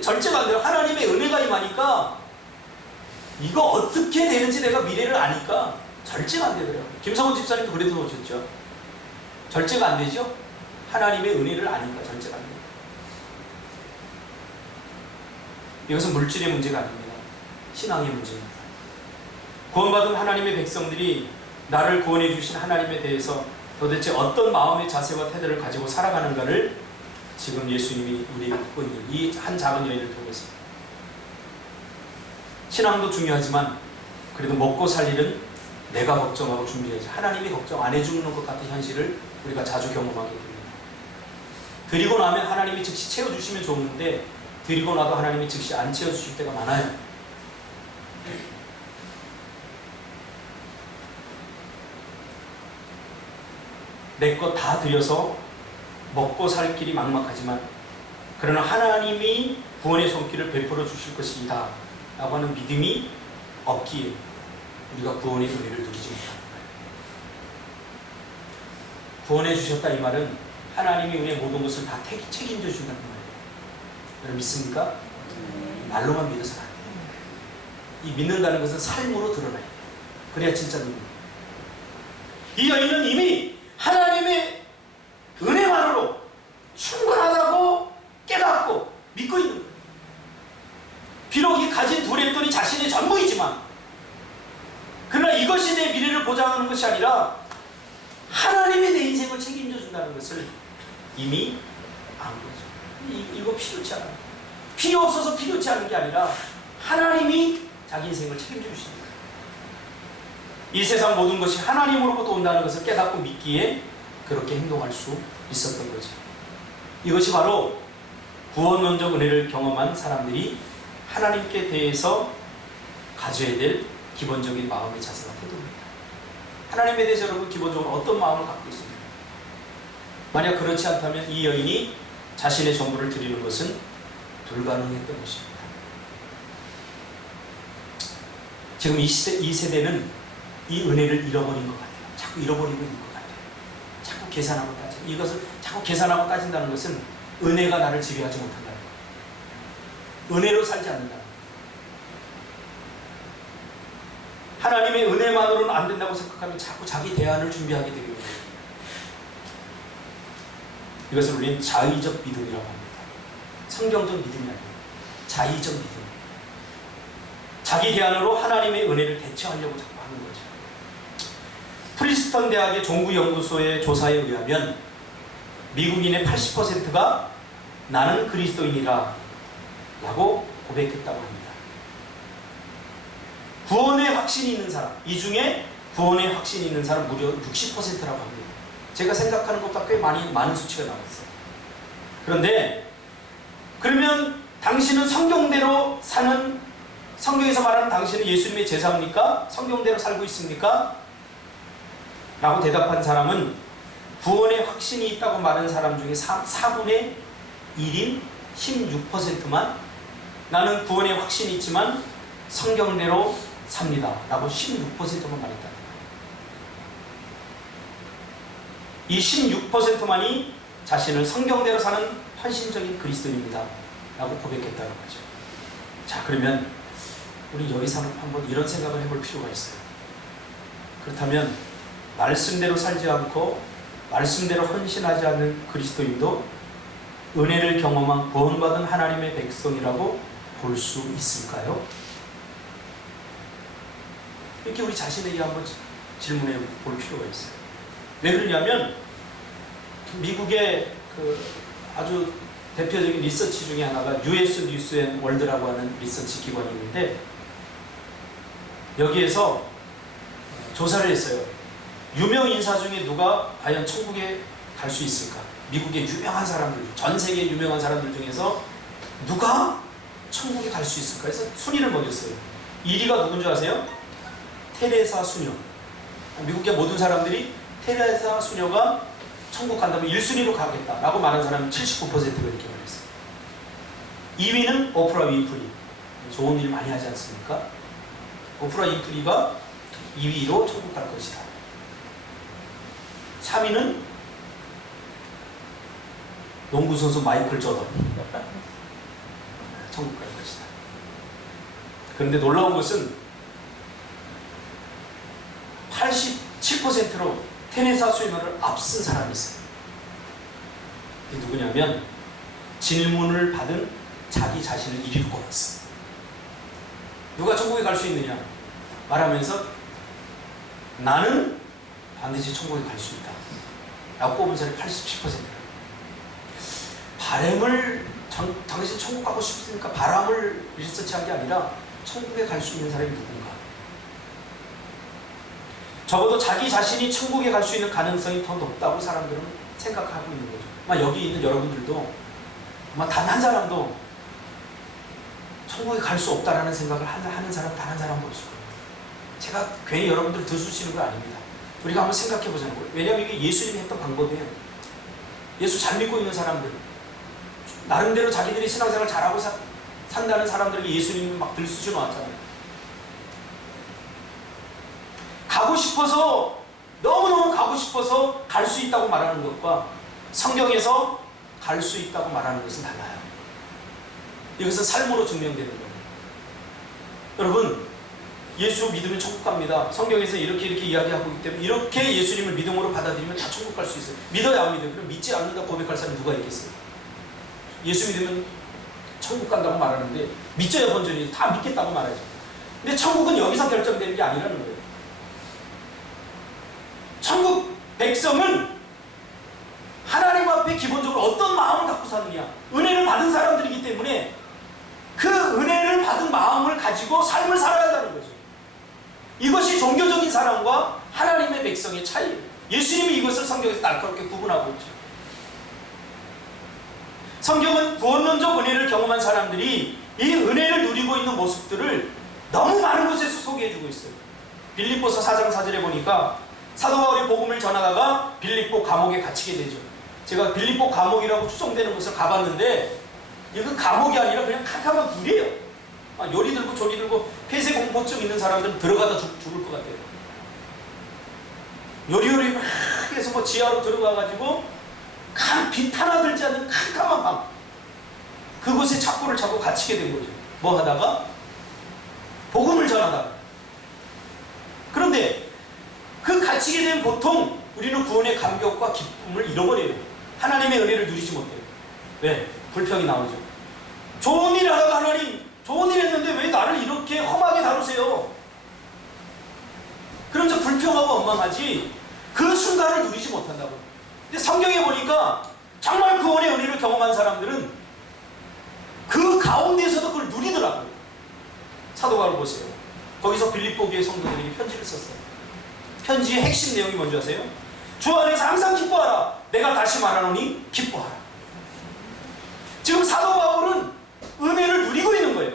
절제가 안 돼요. 하나님의 은혜가 임하니까 이거 어떻게 되는지 내가 미래를 아니까 절제가 안 되더라고요. 김성훈 집사님도 그래도 오셨죠. 절제가 안 되죠. 하나님의 은혜를 아니까 절제가 안 돼요. 이것은 물질의 문제가 아닙니다. 신앙의 문제입니다. 구원받은 하나님의 백성들이 나를 구원해 주신 하나님에 대해서 도대체 어떤 마음의 자세와 태도를 가지고 살아가는가를 지금 예수님이 우리에게 묻고 있는 이 한 작은 여인을 통해서. 신앙도 중요하지만 그래도 먹고 살 일은 내가 걱정하고 준비해야지. 하나님이 걱정 안 해주는 것 같은 현실을 우리가 자주 경험하게 됩니다. 드리고 나면 하나님이 즉시 채워주시면 좋은데 드리고 나도 하나님이 즉시 안 채워주실 때가 많아요. 내 것 다 드려서 먹고 살 길이 막막하지만 그러나 하나님이 구원의 손길을 베풀어 주실 것이다 라고 하는 믿음이 없기에 우리가 구원의 은혜를 누리지 못합니다. 구원해 주셨다 이 말은 하나님이 우리의 모든 것을 다 책임져 주신다는 말이에요. 여러분 믿습니까? 말로만 믿어서는 안 돼요. 이 믿는다는 것은 삶으로 드러나야 돼요. 그래야 진짜 믿습니다. 이 여인은 이미 하나님의 은혜만으로 충분하다고 깨닫고 믿고 있는 거예요. 비록 이 가진 두 랩돈이 자신의 전부이지만 그러나 이것이 내 미래를 보장하는 것이 아니라 하나님이 내 인생을 책임져 준다는 것을 이미 안 거죠. 이거 필요치 않아요. 필요 없어서 필요치 않은 게 아니라 하나님이 자기 인생을 책임져 주십니다. 이 세상 모든 것이 하나님으로부터 온다는 것을 깨닫고 믿기에 그렇게 행동할 수 있었던 거죠. 이것이 바로 구원론적 은혜를 경험한 사람들이 하나님께 대해서 가져야 될 기본적인 마음의 자세와 태도입니다. 하나님에 대해서 여러분 기본적으로 어떤 마음을 갖고 있습니까? 만약 그렇지 않다면 이 여인이 자신의 전부를 드리는 것은 불가능했던 것입니다. 지금 이 세대는 이 은혜를 잃어버린 것 같아요. 자꾸 잃어버리고 있는 것 같아요. 자꾸 계산하고 따지고 이것을 자꾸 계산하고 따진다는 것은 은혜가 나를 지배하지 못한다는 거예요. 은혜로 살지 않는다. 하나님의 은혜만으로는 안 된다고 생각하면 자꾸 자기 대안을 준비하게 되게 됩니다. 이것을 우리는 자의적 믿음이라고 합니다. 성경적 믿음이 아니에요. 자의적 믿음. 자기 대안으로 하나님의 은혜를 대처하려고 자꾸 하는 거죠. 프린스턴 대학의 종구연구소의 조사에 의하면 미국인의 80%가 나는 그리스도인이라 라고 고백했다고 합니다. 구원의 확신이 있는 사람, 이 중에 구원의 확신이 있는 사람 무려 60%라고 합니다. 제가 생각하는 것보다 꽤 많은 수치가 나왔어요. 그런데 그러면 당신은 성경대로 사는, 성경에서 말하는 당신은 예수님의 제자입니까? 성경대로 살고 있습니까? 라고 대답한 사람은 구원의 확신이 있다고 말한 사람 중에 4분의 1인 16%만 나는 구원의 확신이 있지만 성경대로 삽니다 라고 16%만 말했다. 이 16%만이 자신을 성경대로 사는 헌신적인 그리스도인입니다 라고 고백했다는 거죠. 자, 그러면 우리 여기서 한번 이런 생각을 해볼 필요가 있어요. 그렇다면 말씀대로 살지 않고 말씀대로 헌신하지 않는 그리스도인도 은혜를 경험한 구원받은 하나님의 백성이라고 볼 수 있을까요? 이렇게 우리 자신에게 한번 질문해 볼 필요가 있어요. 왜 그러냐면 미국의 아주 대표적인 리서치 중에 하나가 US 뉴스 앤 월드라고 하는 리서치 기관이 있는데 여기에서 조사를 했어요. 유명 인사 중에 누가 과연 천국에 갈 수 있을까? 미국의 유명한 사람들, 전 세계 유명한 사람들 중에서 누가 천국에 갈 수 있을까 해서 순위를 먹였어요. 1위가 누군지 아세요? 테레사 수녀. 미국의 모든 사람들이 테레사 수녀가 천국 간다면 1순위로 가겠다라고 말한 사람은 79%가 이렇게 말했어요. 2위는 오프라 윈프리. 좋은 일 많이 하지 않습니까? 오프라 윈프리가 2위로 천국 갈 것이다. 3위는 농구선수 마이클 조던. 천국 갈 것이다. 그런데 놀라운 것은 87%로 테레사 수녀를 앞선 사람이 있어요. 이게 누구냐면 질문을 받은 자기 자신을 1위로 꼽았어. 누가 천국에 갈 수 있느냐 말하면서 나는 반드시 천국에 갈 수 있다 라고 꼽은 사람이 87%야. 바람을 당신 천국 가고 싶으니까 바람을 리서치한 게 아니라 천국에 갈 수 있는 사람이 누군가. 적어도 자기 자신이 천국에 갈 수 있는 가능성이 더 높다고 사람들은 생각하고 있는 거죠. 아마 여기 있는 여러분들도 아마 단 한 사람도 천국에 갈 수 없다라는 생각을 하는 사람 단 한 사람도 없을 거예요. 제가 괜히 여러분들 들쑤시는 거 아닙니다. 우리가 한번 생각해 보자는 거예요. 왜냐하면 이게 예수님이 했던 방법이에요. 예수 잘 믿고 있는 사람들, 나름대로 자기들이 신앙생활 잘하고 산다는 사람들에게 예수님은 막 들쑤시 놓았잖아요. 가고 싶어서, 너무너무 가고 싶어서 갈 수 있다고 말하는 것과 성경에서 갈 수 있다고 말하는 것은 달라요. 이것은 삶으로 증명되는 거예요. 여러분, 예수 믿으면 천국 갑니다. 성경에서 이렇게 이야기하고 있기 때문에 이렇게 예수님을 믿음으로 받아들이면 다 천국 갈 수 있어요. 믿어야 안 믿어요. 그럼 믿지 않는다 고백할 사람이 누가 있겠어요? 예수 믿으면 천국 간다고 말하는데 믿져야 본전이지. 다 믿겠다고 말하죠. 근데 천국은 여기서 결정되는 게 아니라는 거예요. 천국 백성은 하나님 앞에 기본적으로 어떤 마음을 갖고 사느냐, 은혜를 받은 사람들이기 때문에 그 은혜를 받은 마음을 가지고 삶을 살아야 한다는 거죠. 이것이 종교적인 사람과 하나님의 백성의 차이예요. 예수님이 이것을 성경에서 날카롭게 구분하고 있죠. 성경은 구원론적 은혜를 경험한 사람들이 이 은혜를 누리고 있는 모습들을 너무 많은 곳에서 소개해주고 있어요. 빌립보서 4장 4절에 보니까 사도 바울이 복음을 전하다가 빌립보 감옥에 갇히게 되죠. 제가 빌립보 감옥이라고 추정되는 곳을 가봤는데 이건 감옥이 아니라 그냥 캄캄한 불이에요. 요리 들고 조리 들고 폐쇄공포증 있는 사람들은 들어가다 죽을 것 같아요. 요리요리 막 해서 뭐 지하로 들어가가지고 빛 하나 들지 않는 캄캄한 방. 그곳에 착고를 차고 갇히게 된 거죠. 뭐 하다가? 복음을 전하다가. 그런데 그 갇히게 되면 보통 우리는 구원의 감격과 기쁨을 잃어버려요. 하나님의 은혜를 누리지 못해요. 왜? 불평이 나오죠. 좋은 일 하다가 하나님 좋은 일 했는데 왜 나를 이렇게 험하게 다루세요? 그러면서 불평하고 원망하지 그 순간을 누리지 못한다고. 근데 성경에 보니까 정말 구원의 은혜를 경험한 사람들은 그 가운데에서도 그걸 누리더라고요. 사도 바울 보세요. 거기서 빌립보 교회 성도들에게 편지를 썼어요. 편지의 핵심 내용이 뭔지 아세요? 주 안에서 항상 기뻐하라. 내가 다시 말하노니 기뻐하라. 지금 사도 바울은 은혜를 누리고 있는 거예요.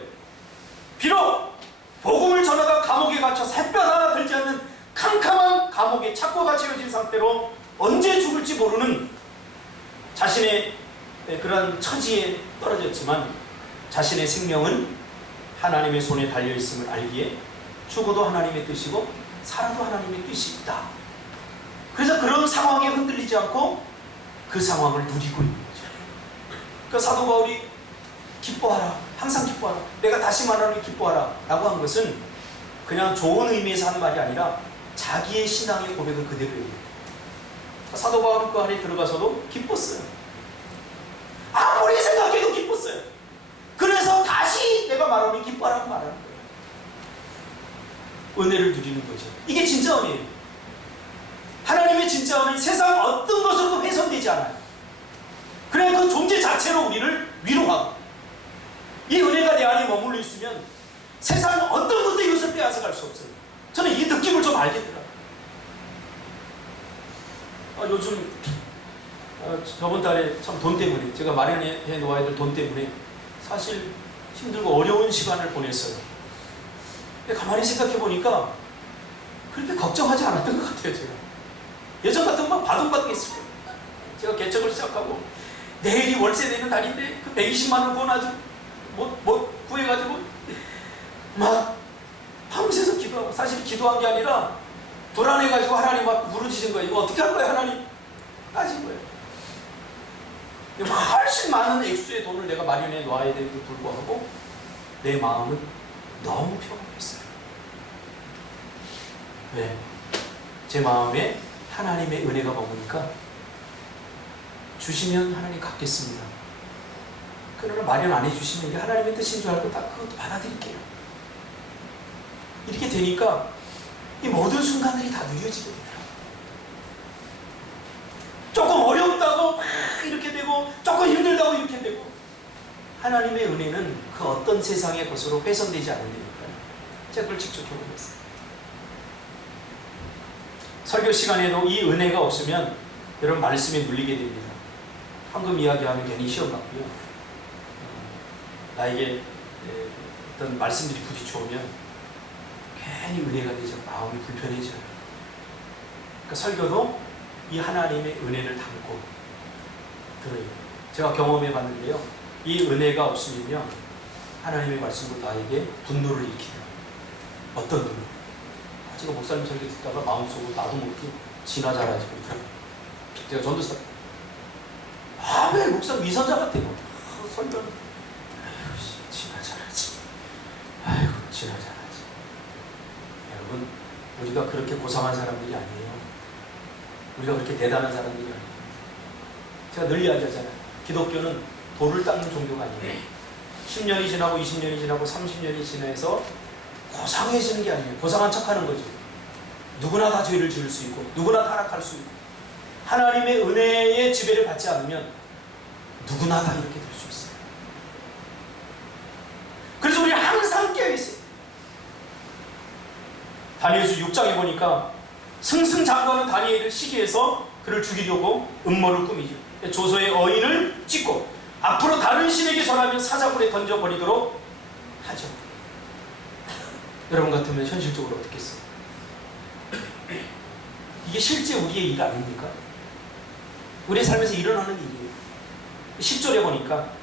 비록 복음을 전하다 감옥에 갇혀 햇볕 하나 들지 않는 캄캄한 감옥에 착고 갇혀진 상태로 언제 죽을지 모르는 자신의 그런 처지에 떨어졌지만 자신의 생명은 하나님의 손에 달려있음을 알기에 죽어도 하나님의 뜻이고 살아도 하나님의 뜻이 있다. 그래서 그런 상황에 흔들리지 않고 그 상황을 누리고 있는 거죠. 그러니까 사도 바울이 기뻐하라. 항상 기뻐하라. 내가 다시 말하노니 기뻐하라. 라고 한 것은 그냥 좋은 의미에서 하는 말이 아니라 자기의 신앙의 고백을 그대로 해요. 사도 바울은 그 안에 들어가서도 기뻤어요. 아무리 생각해도 기뻤어요. 그래서 다시 내가 말하노니 기뻐하라고 말하는 거예요. 은혜를 누리는 거죠. 이게 진짜 은혜예요. 하나님의 진짜 은혜는 세상 어떤 것으로도 훼손되지 않아요. 그냥 그 존재 자체로 우리를 위로하고 이 은혜가 내 안에 머물러 있으면 세상 어떤 것도 이것을 빼앗아갈 수 없어요. 저는 이 느낌을 좀 알겠더라고요. 요즘 저번 달에 참 돈 때문에 제가 마련해 놓아야 될 돈 때문에 사실 힘들고 어려운 시간을 보냈어요. 근데 가만히 생각해 보니까 그렇게 걱정하지 않았던 것 같아요. 제가 예전 같으면 막 바둥바둥했을 거예요. 제가 개척을 시작하고 내일이 월세 내는 날인데 그 120만 원 구원하지 뭐 구해가지고 막 밤새서 기도하고, 사실 기도한 게 아니라 불안해가지고 하나님 막 부르짖은 거예요. 이거 어떻게 할 거예요? 하나님 따진 거예요. 훨씬 많은 액수의 돈을 내가 마련해 놔야 되는데도 불구하고 내 마음은 너무 평안했어요. 왜? 제 마음에 하나님의 은혜가 머무니까 주시면 하나님 갚겠습니다. 그러나 마련 안 해주시면 이게 하나님의 뜻인 줄 알고 딱 그것도 받아들일게요. 이렇게 되니까 이 모든 순간들이 다 누려지게 돼요. 조금 어렵다고 막 이렇게 되고 조금 힘들다고 이렇게 되고 하나님의 은혜는 그 어떤 세상의 것으로 훼손되지 않는다니까요. 제가 그걸 직접 경험했어요. 설교 시간에도 이 은혜가 없으면 여러분 말씀에 눌리게 됩니다. 황금 이야기하면 괜히 시험 같고요. 나에게 어떤 말씀들이 부딪혀오면 괜히 은혜가 되죠. 마음이 불편해져요. 그러니까 설교도 이 하나님의 은혜를 담고 들어요. 제가 경험해 봤는데요. 이 은혜가 없으면요, 하나님의 말씀으로 나에게 분노를 일으키더라고요. 어떤 분노? 제가 목사님 설교 듣다가 마음속으로 나도 모르게 진화자라지 그러더라고요. 제가 전도사 목사님 위선자 같아요. 설교는 진화자라지. 아이고 진화자라지. 여러분, 우리가 그렇게 고상한 사람들이 아니에요. 우리가 그렇게 대단한 사람들이 아니에요. 제가 늘 이야기하잖아요. 기독교는 돌을 닦는 종교가 아니에요. 10년이 지나고 20년이 지나고 30년이 지나서 고상해지는 게 아니에요. 고상한 척하는 거죠. 누구나 다 죄를 지을 수 있고 누구나 타락할 수 있고 하나님의 은혜의 지배를 받지 않으면 누구나 다 이렇게 될 수 있어요. 그래서 우리는 항상 깨어있어요. 다니엘서 6장에 보니까 승승장구하는 다니엘을 시기해서 그를 죽이려고 음모를 꾸미죠. 조서의 어인을 찍고 앞으로 다른 신에게 전하면 사자굴에 던져버리도록 하죠. 여러분 같으면 현실적으로 어떻게 했어요? 이게 실제 우리의 일 아닙니까? 우리의 삶에서 일어나는 일이에요. 10절에 보니까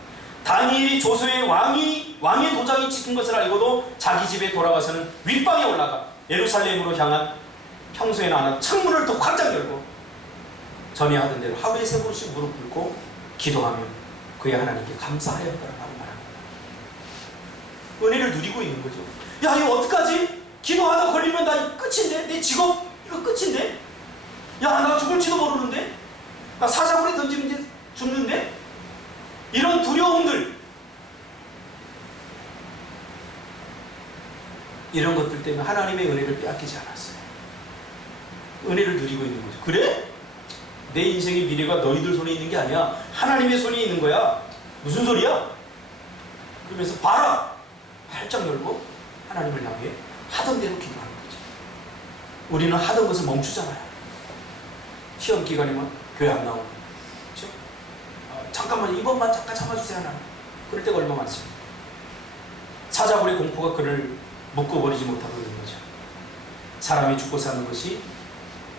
다니엘이 조서의 왕의 도장이 찍힌 것을 알고도 자기 집에 돌아가서는 윗방에 올라가 예루살렘으로 향한 평소에는 안 하던 창문을 더 활짝 열고 전에 하던 대로 하루에 3번씩 무릎 꿇고 기도하며 그의 하나님께 감사하였다라는 말이에요. 은혜를 누리고 있는 거죠. 야, 이거 어떡하지? 기도하다 걸리면 나 끝인데? 내 직업 이거 끝인데? 야, 나 죽을지도 모르는데? 나 사자굴에 던지면 이제 죽는데? 이런 두려움들, 이런 것들 때문에 하나님의 은혜를 빼앗기지 않았어요. 은혜를 누리고 있는 거죠. 그래? 내 인생의 미래가 너희들 손에 있는 게 아니야. 하나님의 손에 있는 거야. 무슨 소리야? 그러면서 봐라! 활짝 열고 하나님을 향해 하던 대로 기도하는 거죠. 우리는 하던 것을 멈추잖아요. 시험 기간이면 교회 안 나오고, 그렇죠? 잠깐만 이번만 잠깐 참아주세요 하나님. 그럴 때가 얼마 많습니다. 사자굴의 공포가 그를 묶어버리지 못하고 있는 거죠. 사람이 죽고 사는 것이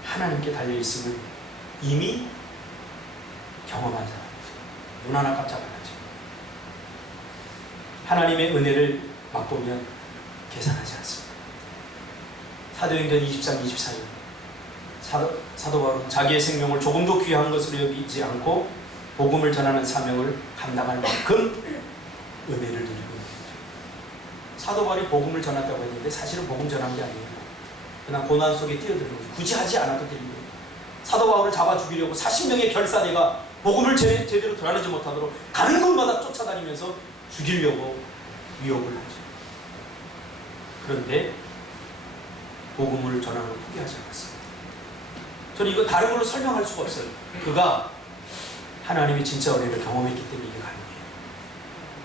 하나님께 달려있음을 이미 경험한 사람이죠. 눈 하나 깜짝 안 하죠. 하나님의 은혜를 맛보면 계산하지 않습니다. 사도행전 23, 24년 사도 바울은 자기의 생명을 조금도 귀한 것으로 여기지 않고 복음을 전하는 사명을 감당할 만큼 은혜를 누리고 있는 거죠. 사도 바울이 복음을 전한다고 했는데 사실은 복음 전한 게 아니에요. 그냥 고난 속에 뛰어드는 거죠. 굳이 하지 않아도 되는 거예요. 사도 바울을 잡아 죽이려고 40명의 결사대가 복음을 제대로 전하지 못하도록 가는 곳마다 쫓아다니면서 죽이려고 위협을 하죠. 그런데 복음을 전하는 걸 포기하지 않았습니다. 저는 이거 다른 걸로 설명할 수가 없어요. 그가 하나님의 진짜 은혜를 경험했기 때문에 이게 가능해요.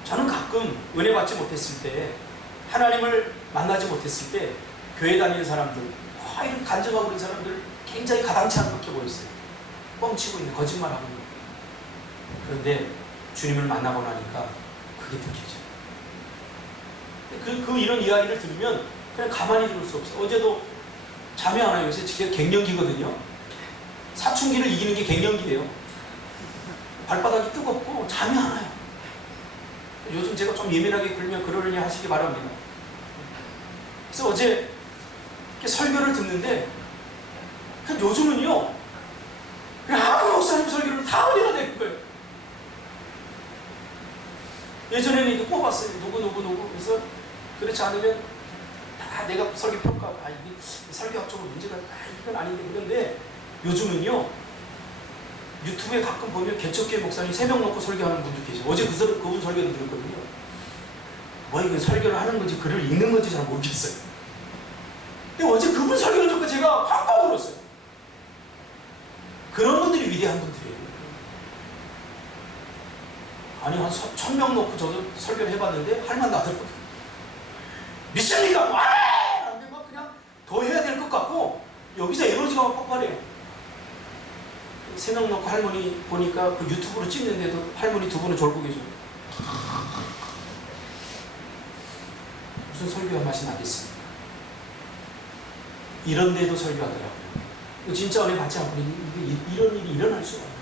저는 가끔 은혜 받지 못했을 때, 하나님을 만나지 못했을 때 교회 다니는 사람들, 이런 간증하고 있는 사람들 굉장히 가당치 않게 보였어요. 뻥치고 있는, 거짓말하고 있는. 그런데 주님을 만나고 나니까 그게 느껴져요. 이런 이야기를 들으면 그냥 가만히 들을 수 없어요. 어제도 잠이 안 와요. 요새 지금 갱년기거든요. 사춘기를 이기는 게 갱년기예요. 발바닥이 뜨겁고 잠이 안 와요. 요즘 제가 좀 예민하게 굴면 그러려니 하시기 바랍니다. 그래서 어제 이렇게 설교를 듣는데 요즘은요 그냥 아무 목사님 설교를 다 은혜가 되는 거예요. 예전에는 이렇게 뽑았어요. 누구 그래서 그렇지 않으면 다 내가 설교 평가, 이게 설교학적으로 문제가 이건 아닌데. 그런데 요즘은요 유튜브에 가끔 보면 개척교회 목사님 3명 놓고 설교하는 분도 계세요. 어제 그분 설교도 들었거든요. 이거 설교를 하는 건지 글을 읽는 건지 잘 모르겠어요. 근데 어제 그분 설교를 듣고 제가 확 울었어요. 그런 분들이 위대한 분들이에요. 아니 한 1000명 놓고 저도 설교를 해봤는데 할 말 나더라고요. 믿습니까? 근데 막 그냥 더 해야 될 것 같고 여기서 에너지가 막 폭발해요. 3명 놓고 할머니 보니까 그 유튜브로 찍는데도 할머니 2분은 졸고 계셔요. 무슨 설교의 맛이 나겠습니까? 이런데도 설교하더라고요. 진짜 은혜 받지 않고 이런 일이 일어날 수가 없어요.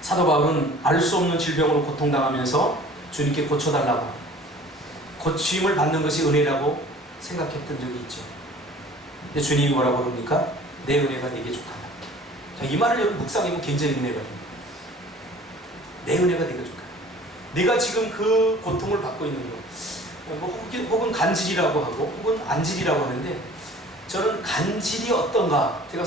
사도 바울은 알 수 없는 질병으로 고통당하면서 주님께 고쳐달라고, 고침을 받는 것이 은혜라고 생각했던 적이 있죠. 근데 주님이 뭐라고 그럽니까? 내 은혜가 내게 족하다. 자, 이 말을 여러분 묵상해보면 굉장히 은혜가 됩니다. 내 은혜가 내게 족하다. 내가 지금 그 고통을 받고 있는 것, 혹은 간질이라고 하고 혹은 안질이라고 하는데, 저는 간질이 어떤가, 제가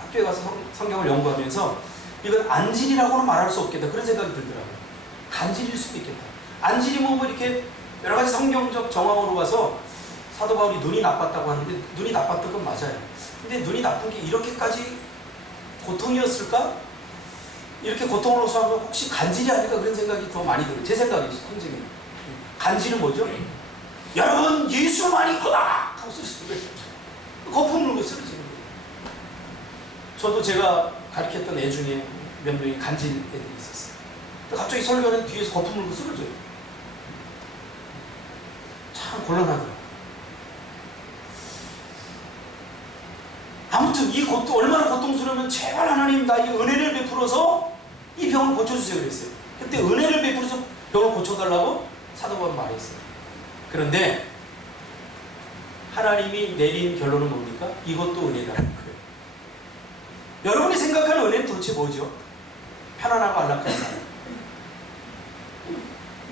학교에 가서 성경을 연구하면서 이건 안질이라고는 말할 수 없겠다, 그런 생각이 들더라고요. 간질일 수도 있겠다. 안질이 뭐 이렇게 여러 가지 성경적 정황으로 가서 사도 바울이 눈이 나빴다고 하는데, 눈이 나빴던 건 맞아요. 근데 눈이 나쁜 게 이렇게까지 고통이었을까? 이렇게 고통을 호소하면 혹시 간질이 아닐까, 그런 생각이 더 많이 들어요. 제 생각이죠. 굉장히. 간질은 뭐죠? 여러분 예수만 있구나 하고 쓰시는 거예요. 거품 물고 쓰러지는 거예요. 저도 제가 가르쳤던 애 중에 몇 명이 간질 애들이 있었어요. 갑자기 설교하는 뒤에서 거품 물고 쓰러져요. 참 곤란하더라고요. 아무튼 이 고통, 얼마나 고통스러우면 제발 하나님 나 이 은혜를 베풀어서 이 병을 고쳐주세요 그랬어요. 그때 은혜를 베풀어서 병을 고쳐달라고 사도 바울은 말했어요. 그런데 하나님이 내린 결론은 뭡니까? 이것도 은혜다라는 거예요. 여러분이 생각하는 은혜는 도대체 뭐죠? 편안하고 안락한 삶.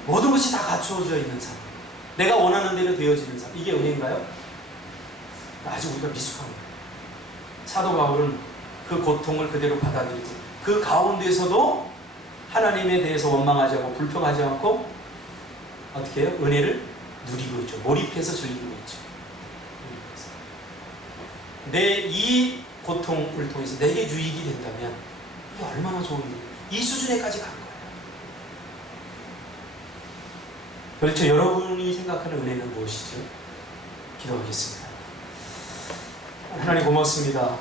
모든 것이 다 갖추어져 있는 삶. 내가 원하는 대로 되어지는 삶. 이게 은혜인가요? 아직 우리가 미숙한 거예요. 사도 바울은 그 고통을 그대로 받아들이고 그 가운데서도 하나님에 대해서 원망하지 않고 불평하지 않고 어떻게 해요? 은혜를 누리고 있죠. 몰입해서 즐기고 있죠. 내 이 고통을 통해서 내게 유익이 된다면 이게 얼마나 좋은 일이에요. 이 수준에까지 간 거예요. 그렇죠. 여러분이 생각하는 은혜는 무엇이죠? 기도하겠습니다. 하나님 고맙습니다.